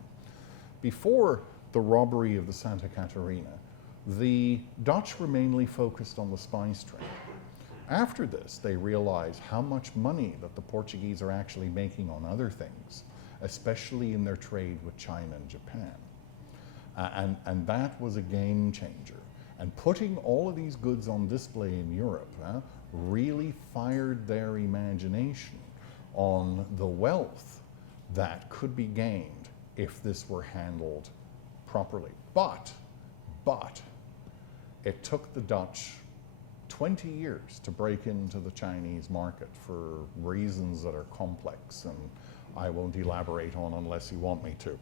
Before the robbery of the Santa Catarina, the Dutch were mainly focused on the spice trade. After this, they realized how much money that the Portuguese are actually making on other things, especially in their trade with China and Japan. And that was a game changer. And putting all of these goods on display in Europe really fired their imagination on the wealth that could be gained if this were handled properly. But it took the Dutch 20 years to break into the Chinese market for reasons that are complex, and I won't elaborate on unless you want me to.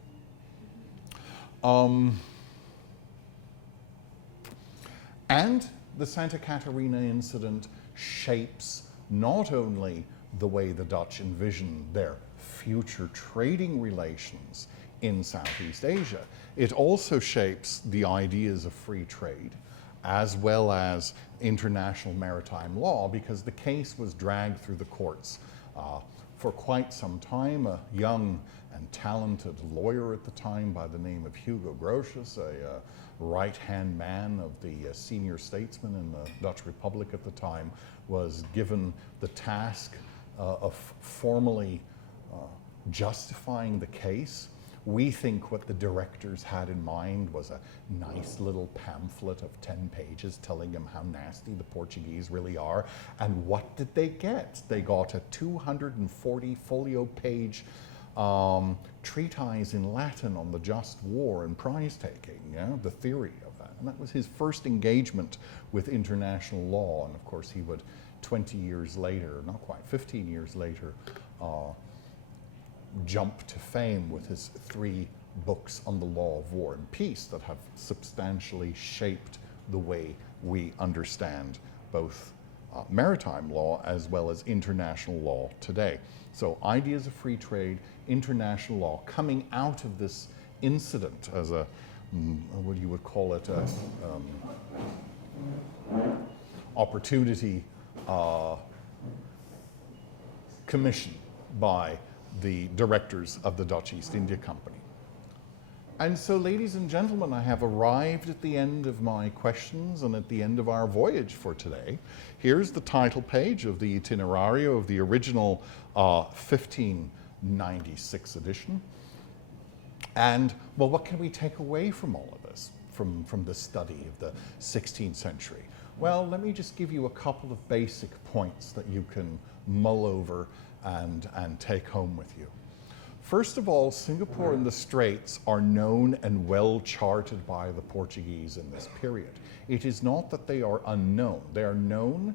And the Santa Catarina incident shapes not only the way the Dutch envision their future trading relations in Southeast Asia, it also shapes the ideas of free trade as well as international maritime law, because the case was dragged through the courts for quite some time. A young and talented lawyer at the time by the name of Hugo Grotius, a right-hand man of the senior statesman in the Dutch Republic at the time, was given the task of formally justifying the case. We think what the directors had in mind was a nice little pamphlet of 10 pages telling them how nasty the Portuguese really are. And what did they get? They got a 240 folio page treatise in Latin on the just war and prize taking, the theory of that. And that was his first engagement with international law. And of course, he would, 20 years later, not quite, 15 years later, jump to fame with his 3 books on the law of war and peace that have substantially shaped the way we understand both maritime law as well as international law today. So ideas of free trade, international law, coming out of this incident as a, what you would call it, a opportunity commission by the directors of the Dutch East India Company. And so, ladies and gentlemen, I have arrived at the end of my questions and at the end of our voyage for today. Here's the title page of the Itinerario of the original 1596 edition. And, well, what can we take away from all of this, from the study of the 16th century? Well, let me just give you a couple of basic points that you can mull over and take home with you. First of all, Singapore and the Straits are known and well charted by the Portuguese in this period. It is not that they are unknown. They are known.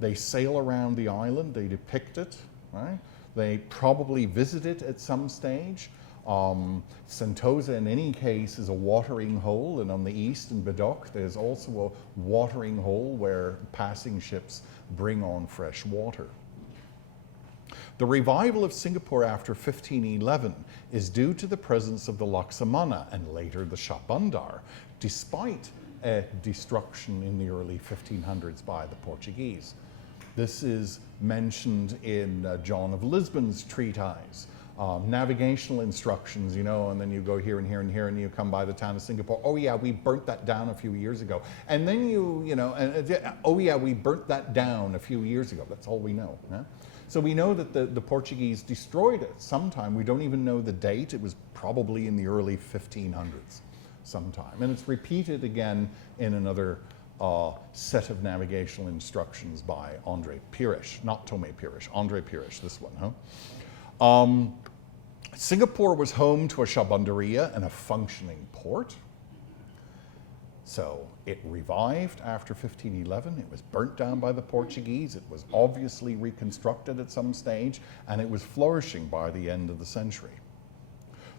They sail around the island. They depict it. Right? They probably visit it at some stage. Sentosa, in any case, is a watering hole, and on the east in Bedok, there's also a watering hole where passing ships bring on fresh water. The revival of Singapore after 1511 is due to the presence of the Laksamana and later the Shah Bandar, despite destruction in the early 1500s by the Portuguese. This is mentioned in John of Lisbon's treatise. Navigational instructions, you know, and then you go here and here and here and you come by the town of Singapore. Oh yeah, we burnt that down a few years ago. And then you know, oh yeah, we burnt that down a few years ago. That's all we know. Yeah? So we know that the Portuguese destroyed it sometime. We don't even know the date. It was probably in the early 1500s sometime. And it's repeated again in another set of navigational instructions by André Pires, not Tomé Pires, André Pires, this one, huh? Singapore was home to a shabanderia and a functioning port. So it revived after 1511. It was burnt down by the Portuguese. It was obviously reconstructed at some stage, and it was flourishing by the end of the century.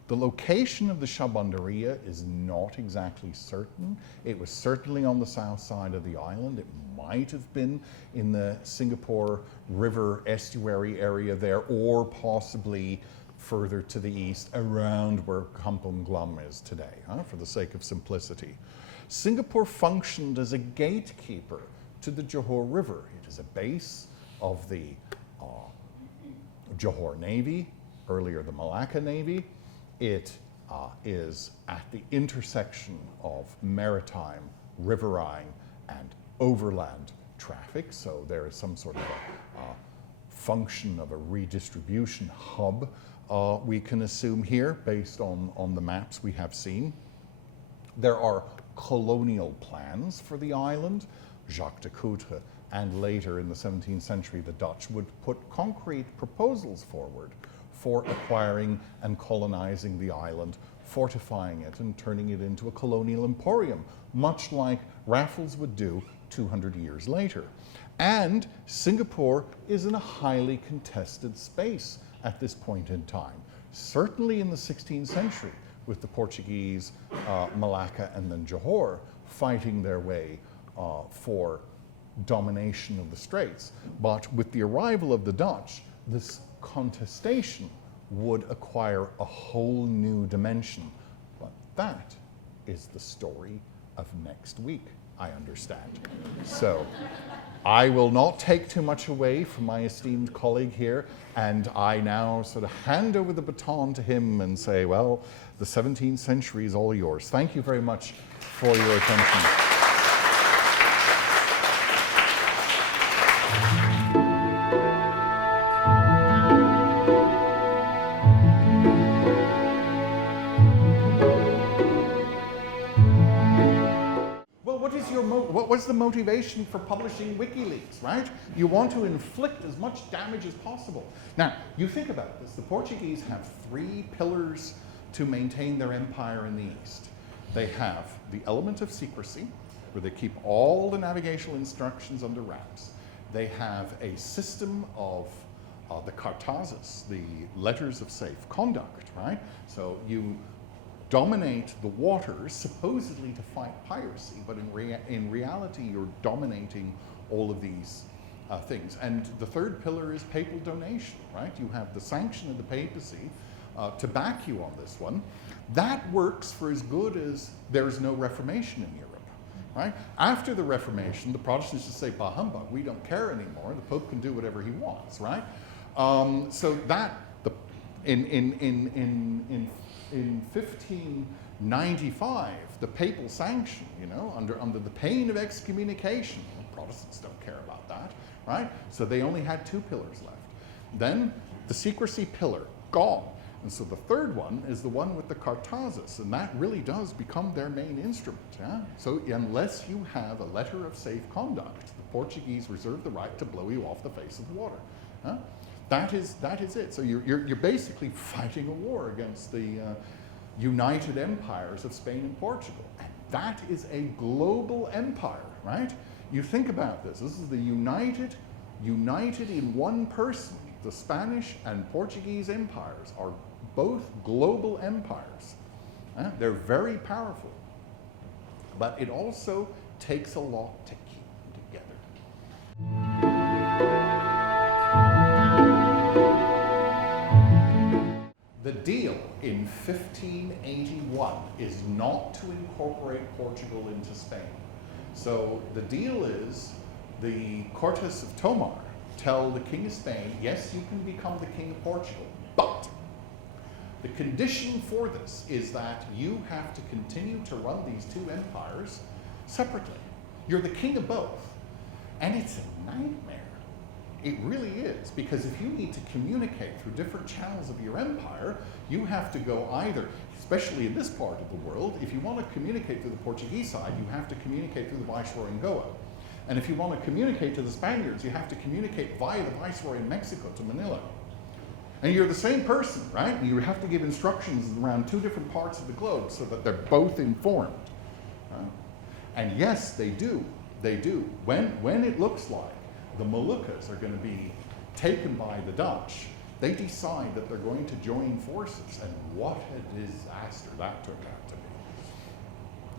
The location of the shabanderia is not exactly certain. It was certainly on the south side of the island. It might have been in the Singapore River estuary area there, or possibly further to the east around where Kampung Glam is today, for the sake of simplicity. Singapore functioned as a gatekeeper to the Johor River. It is a base of the Johor Navy, earlier the Malacca Navy. It is at the intersection of maritime, riverine, and overland traffic, so there is some sort of a function of a redistribution hub, we can assume here, based on the maps we have seen. There are colonial plans for the island. Jacques de Coutre and later in the 17th century the Dutch would put concrete proposals forward for acquiring and colonizing the island, fortifying it and turning it into a colonial emporium, much like Raffles would do 200 years later. And Singapore is in a highly contested space at this point in time, certainly in the 16th century, with the Portuguese, Malacca, and then Johor fighting their way for domination of the Straits. But with the arrival of the Dutch, this contestation would acquire a whole new dimension. But that is the story of next week, I understand. So I will not take too much away from my esteemed colleague here, and I now sort of hand over the baton to him and say, well, the 17th century is all yours. Thank you very much for your attention. What was the motivation for publishing WikiLeaks, right? You want to inflict as much damage as possible. Now, you think about this. The Portuguese have 3 pillars to maintain their empire in the East. They have the element of secrecy, where they keep all the navigational instructions under wraps. They have a system of the cartazes, the letters of safe conduct, right? So you dominate the waters supposedly to fight piracy, but in reality you're dominating all of these things. And the third pillar is papal donation, right? You have the sanction of the papacy to back you on this one. That works for as good as there's no Reformation in Europe, right? After the Reformation, the Protestants just say, bah humbug, we don't care anymore. The Pope can do whatever he wants, right? So that, in 1595, the papal sanction, you know, under the pain of excommunication, Protestants don't care about that, right? So they only had two pillars left. Then the secrecy pillar, gone. And so the third one is the one with the cartazes, and that really does become their main instrument. Yeah? So unless you have a letter of safe conduct, the Portuguese reserve the right to blow you off the face of the water. Huh? That is it. So you're basically fighting a war against the united empires of Spain and Portugal. And that is a global empire, right? You think about this. This is the united in one person. The Spanish and Portuguese empires are both global empires. They're very powerful. But it also takes a lot to keep them together. The deal in 1581 is not to incorporate Portugal into Spain. So the deal is the Cortes of Tomar tell the King of Spain, yes, you can become the King of Portugal, but the condition for this is that you have to continue to run these two empires separately. You're the king of both. And it's a nightmare. It really is, because if you need to communicate through different channels of your empire, you have to go either, especially in this part of the world, if you want to communicate through the Portuguese side, you have to communicate through the Viceroy in Goa. And if you want to communicate to the Spaniards, you have to communicate via the Viceroy in Mexico to Manila. And you're the same person, right? And you have to give instructions around two different parts of the globe so that they're both informed. And yes, they do. They do. When it looks like the Moluccas are going to be taken by the Dutch, they decide that they're going to join forces. And what a disaster that turned out to be.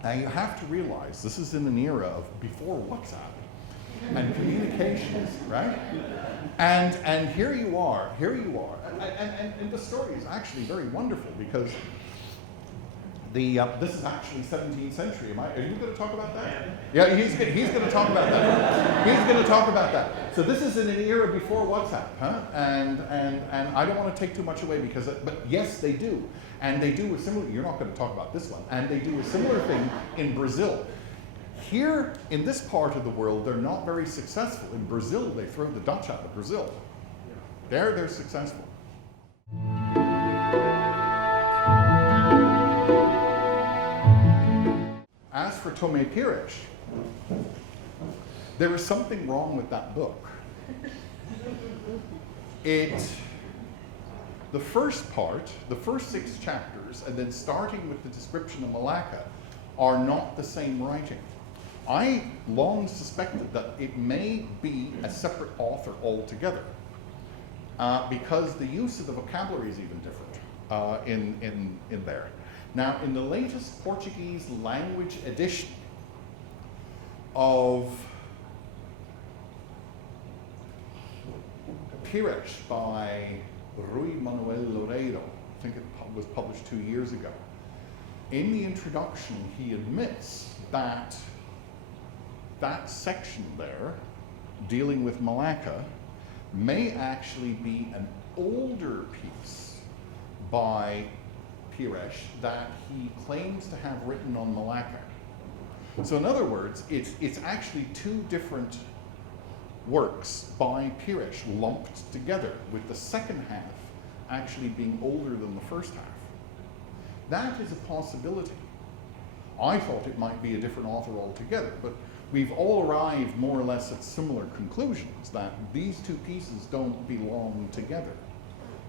Now you have to realize this is in an era of before WhatsApp and communications, right? And here you are. And the story is actually very wonderful because this is actually 17th century. Are you going to talk about that? Yeah, he's going to talk about that. He's going to talk about that. So this is in an era before WhatsApp, huh? And I don't want to take too much away but yes, they do. And they do a similar, you're not going to talk about this one, and they do a similar thing in Brazil. Here, in this part of the world, they're not very successful. In Brazil, they throw the Dutch out of Brazil. There, they're successful. As for Tomé Pires, there is something wrong with that book. The first part, the first 6 chapters, and then starting with the description of Malacca, are not the same writing. I long suspected that it may be a separate author altogether, because the use of the vocabulary is even different in there. Now, in the latest Portuguese language edition of Pires by Rui Manuel Loureiro, I think it was published 2 years ago. In the introduction, he admits that that section there, dealing with Malacca, may actually be an older piece by Pires that he claims to have written on Malacca. So in other words, it's actually 2 different works by Pires lumped together, with the second half actually being older than the first half. That is a possibility. I thought it might be a different author altogether, but we've all arrived more or less at similar conclusions, that these 2 pieces don't belong together.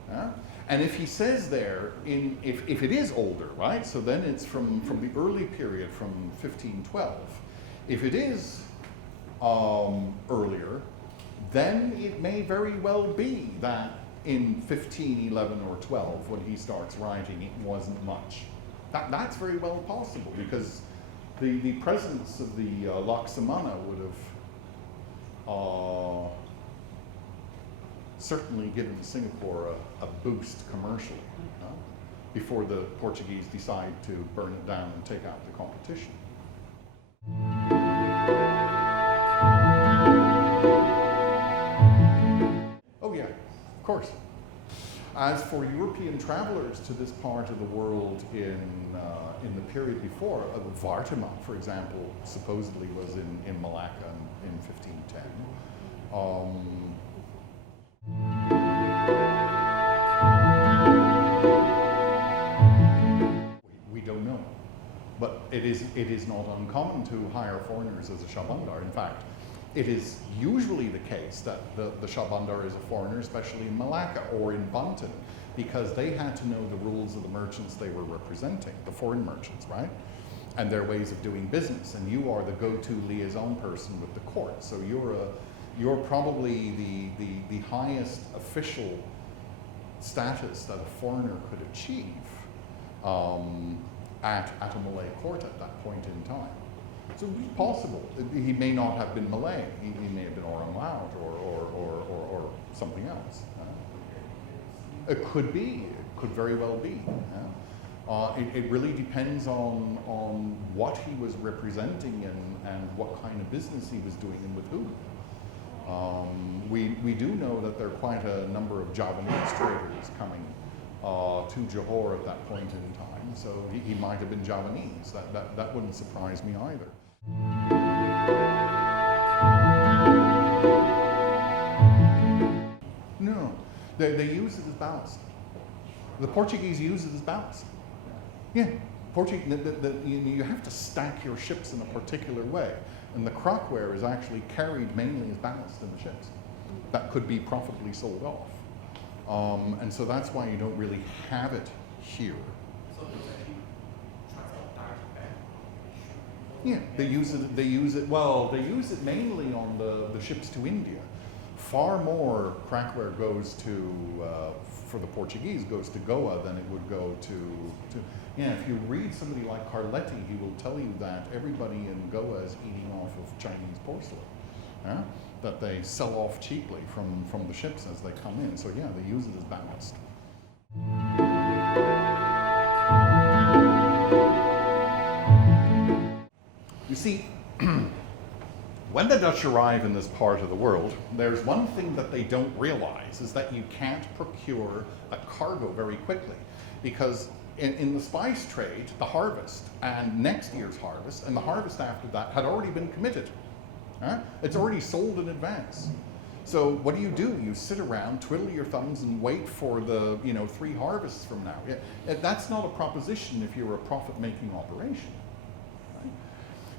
Yeah? And if he says there, if it is older, right, so then it's from the early period, from 1512. If it is earlier, then it may very well be that in 1511 or 12, when he starts writing, it wasn't much. That's very well possible, because the presence of the Laksamana would have certainly given Singapore a boost commercially, before the Portuguese decide to burn it down and take out the competition. Oh yeah, of course. As for European travelers to this part of the world in the period before, Vartima, for example, supposedly was in Malacca in 1510. We don't know, but it is not uncommon to hire foreigners as a Shahbandar. In fact, it is usually the case that the Shahbandar is a foreigner, especially in Malacca or in Banten, because they had to know the rules of the merchants they were representing, the foreign merchants, right? And their ways of doing business. And you are the go-to liaison person with the court. So you're probably the highest official status that a foreigner could achieve at a Malay court at that point in time. So it's possible. He may not have been Malay. He may have been Orang Laut or something else. It could be. It could very well be. It really depends on what he was representing and what kind of business he was doing and with whom. We do know that there are quite a number of Javanese traders coming to Johor at that point in time, so he might have been Javanese. That wouldn't surprise me either. No, they use it as ballast. The Portuguese use it as ballast. Yeah, you have to stack your ships in a particular way, and the crockware is actually carried mainly as ballast in the ships. That could be profitably sold off. And so that's why you don't really have it here. So does that keep transport direct back? Yeah, they use it. Well, they use it mainly on the ships to India. Far more crackware goes to for the Portuguese goes to Goa than it would go to. Yeah, if you read somebody like Carletti, he will tell you that everybody in Goa is eating off of Chinese porcelain. Yeah? That they sell off cheaply from the ships as they come in. So yeah, they use it as ballast. You see, when the Dutch arrive in this part of the world, there's one thing that they don't realize, is that you can't procure a cargo very quickly. Because in the spice trade, the harvest and next year's harvest and the harvest after that had already been committed. It's already sold in advance. So what do? You sit around, twiddle your thumbs, and wait for the 3 harvests from now. That's not a proposition if you're a profit-making operation. Right?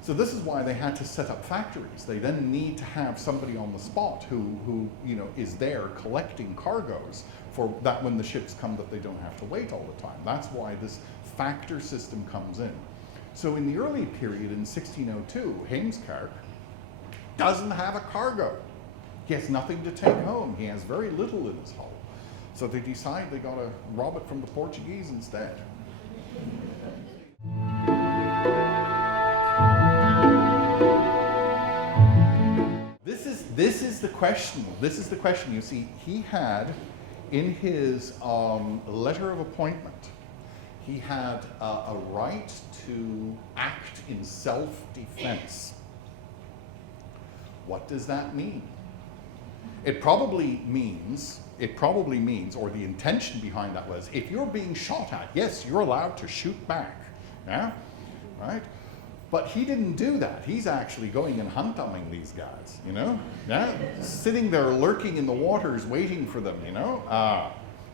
So this is why they had to set up factories. They then need to have somebody on the spot who is there collecting cargoes for that when the ships come, that they don't have to wait all the time. That's why this factor system comes in. So in the early period in 1602, Heemskerk doesn't have a cargo. He has nothing to take home. He has very little in his hull. So they decide they gotta rob it from the Portuguese instead. This is the question. This is the question. You see, he had in his letter of appointment, he had a right to act in self-defense. What does that mean? It probably means, or the intention behind that was, if you're being shot at, yes, you're allowed to shoot back, yeah, right? But he didn't do that. He's actually going and hunting these guys, yeah, sitting there lurking in the waters, waiting for them,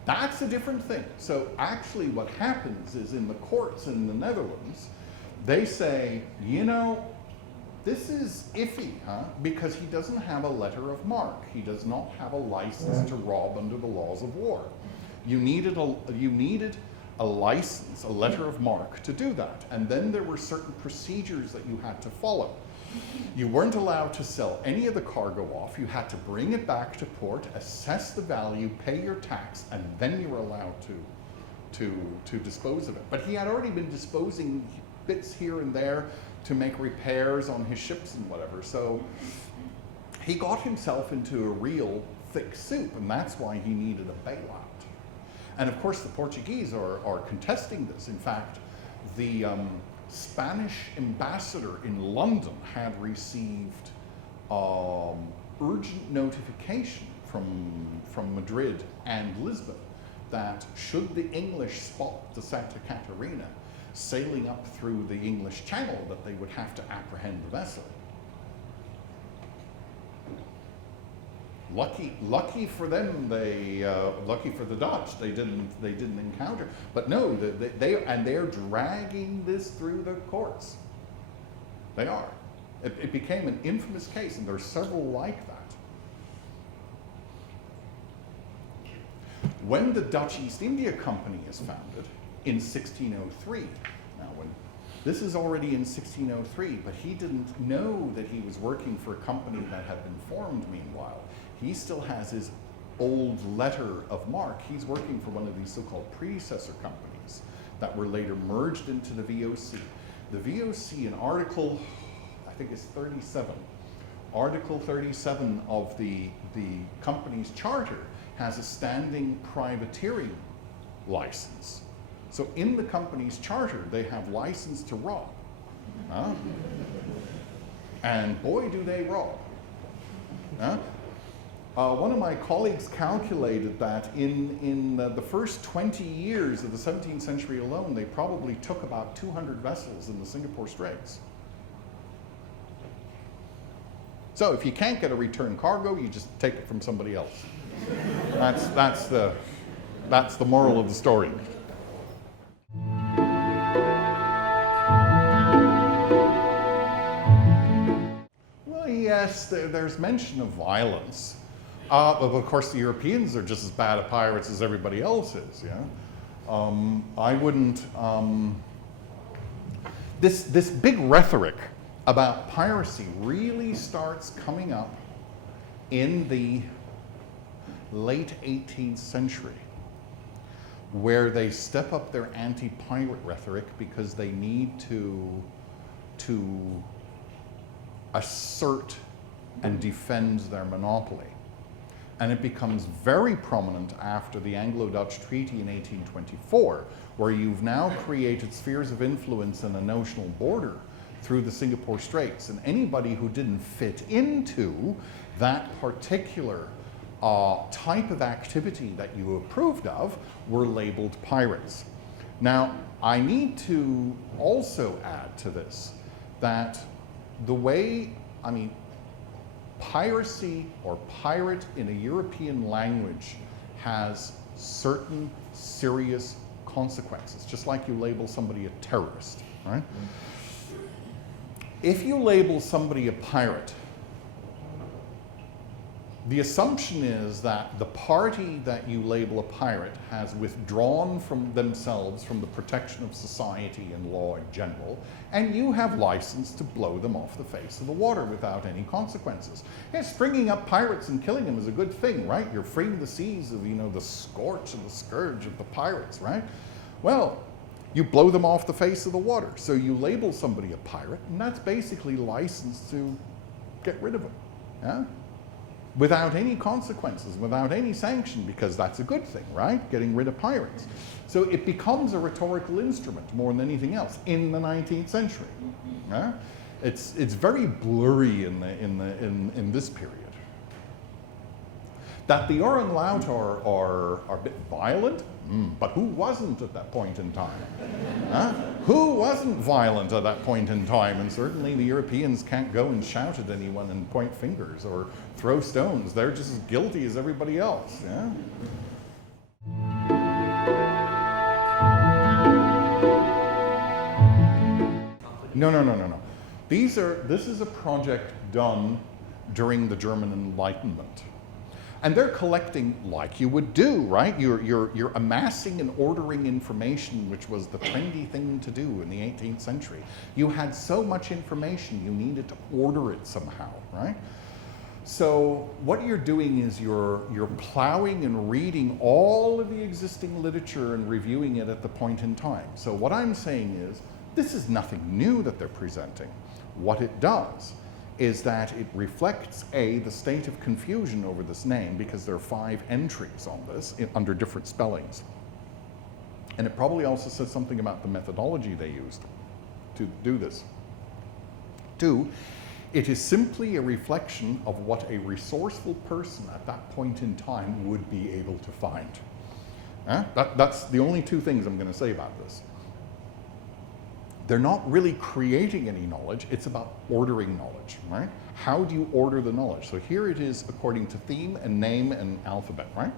That's a different thing. So actually, what happens is in the courts in the Netherlands, they say, this is iffy, because he doesn't have a letter of marque. He does not have a license to rob under the laws of war. You needed a license, a letter of marque to do that. And then there were certain procedures that you had to follow. You weren't allowed to sell any of the cargo off. You had to bring it back to port, assess the value, pay your tax, and then you were allowed to dispose of it. But he had already been disposing bits here and there to make repairs on his ships and whatever. So he got himself into a real thick soup, and that's why he needed a bailout. And of course, the Portuguese are contesting this. In fact, the Spanish ambassador in London had received urgent notification from Madrid and Lisbon that should the English spot the Santa Catarina sailing up through the English Channel, that they would have to apprehend the vessel. Lucky for them, lucky for the Dutch, they didn't encounter. But no, they're dragging this through the courts. They are. It became an infamous case, and there are several like that. When the Dutch East India Company is founded in 1603, now this is already in 1603, but he didn't know that he was working for a company that had been formed meanwhile. He still has his old letter of marque. He's working for one of these so-called predecessor companies that were later merged into the VOC. The VOC in Article, I think it's 37, Article 37 of the company's charter has a standing privateering license. So in the company's charter, they have license to rob. Huh? And boy, do they rob. Huh? One of my colleagues calculated that in the first 20 years of the 17th century alone, they probably took about 200 vessels in the Singapore Straits. So if you can't get a return cargo, you just take it from somebody else. That's the moral of the story. Well, yes, there's mention of violence. But of course, the Europeans are just as bad at pirates as everybody else is. Yeah, I wouldn't. This big rhetoric about piracy really starts coming up in the late 18th century, where they step up their anti-pirate rhetoric because they need to assert and defend their monopoly. And it becomes very prominent after the Anglo-Dutch Treaty in 1824, where you've now created spheres of influence and a notional border through the Singapore Straits. And anybody who didn't fit into that particular type of activity that you approved of were labeled pirates. Now, I need to also add to this that the way, piracy or pirate in a European language has certain serious consequences, just like you label somebody a terrorist, right? If you label somebody a pirate, the assumption is that the party that you label a pirate has withdrawn from themselves from the protection of society and law in general, and you have license to blow them off the face of the water without any consequences. Yeah, springing up pirates and killing them is a good thing, right? You're freeing the seas of, the scorch and the scourge of the pirates, right? Well, you blow them off the face of the water. So you label somebody a pirate, and that's basically license to get rid of them. Yeah? Without any consequences, without any sanction, because that's a good thing, right? Getting rid of pirates. So it becomes a rhetorical instrument more than anything else in the 19th century. Yeah? It's very blurry in this period. That the Orang Laut are a bit violent, but who wasn't at that point in time? Huh? Who wasn't violent at that point in time? And certainly the Europeans can't go and shout at anyone and point fingers or throw stones. They're just as guilty as everybody else. Yeah? No. This is a project done during the German Enlightenment. And they're collecting like you would do, right? You're amassing and ordering information, which was the trendy thing to do in the 18th century. You had so much information, you needed to order it somehow, right? So what you're doing is you're plowing and reading all of the existing literature and reviewing it at the point in time. So what I'm saying is, this is nothing new that they're presenting. What it does is that it reflects, A, the state of confusion over this name, because there are 5 entries on this under different spellings. And it probably also says something about the methodology they used to do this. 2, it is simply a reflection of what a resourceful person at that point in time would be able to find. That's the only 2 things I'm going to say about this. They're not really creating any knowledge, it's about ordering knowledge, right? How do you order the knowledge? So here it is according to theme and name and alphabet, right?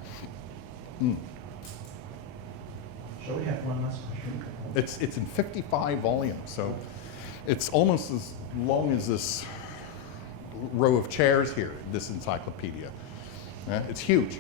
Shall we have one last question? It's in 55 volumes, so it's almost as long as this row of chairs here, this encyclopedia. It's huge.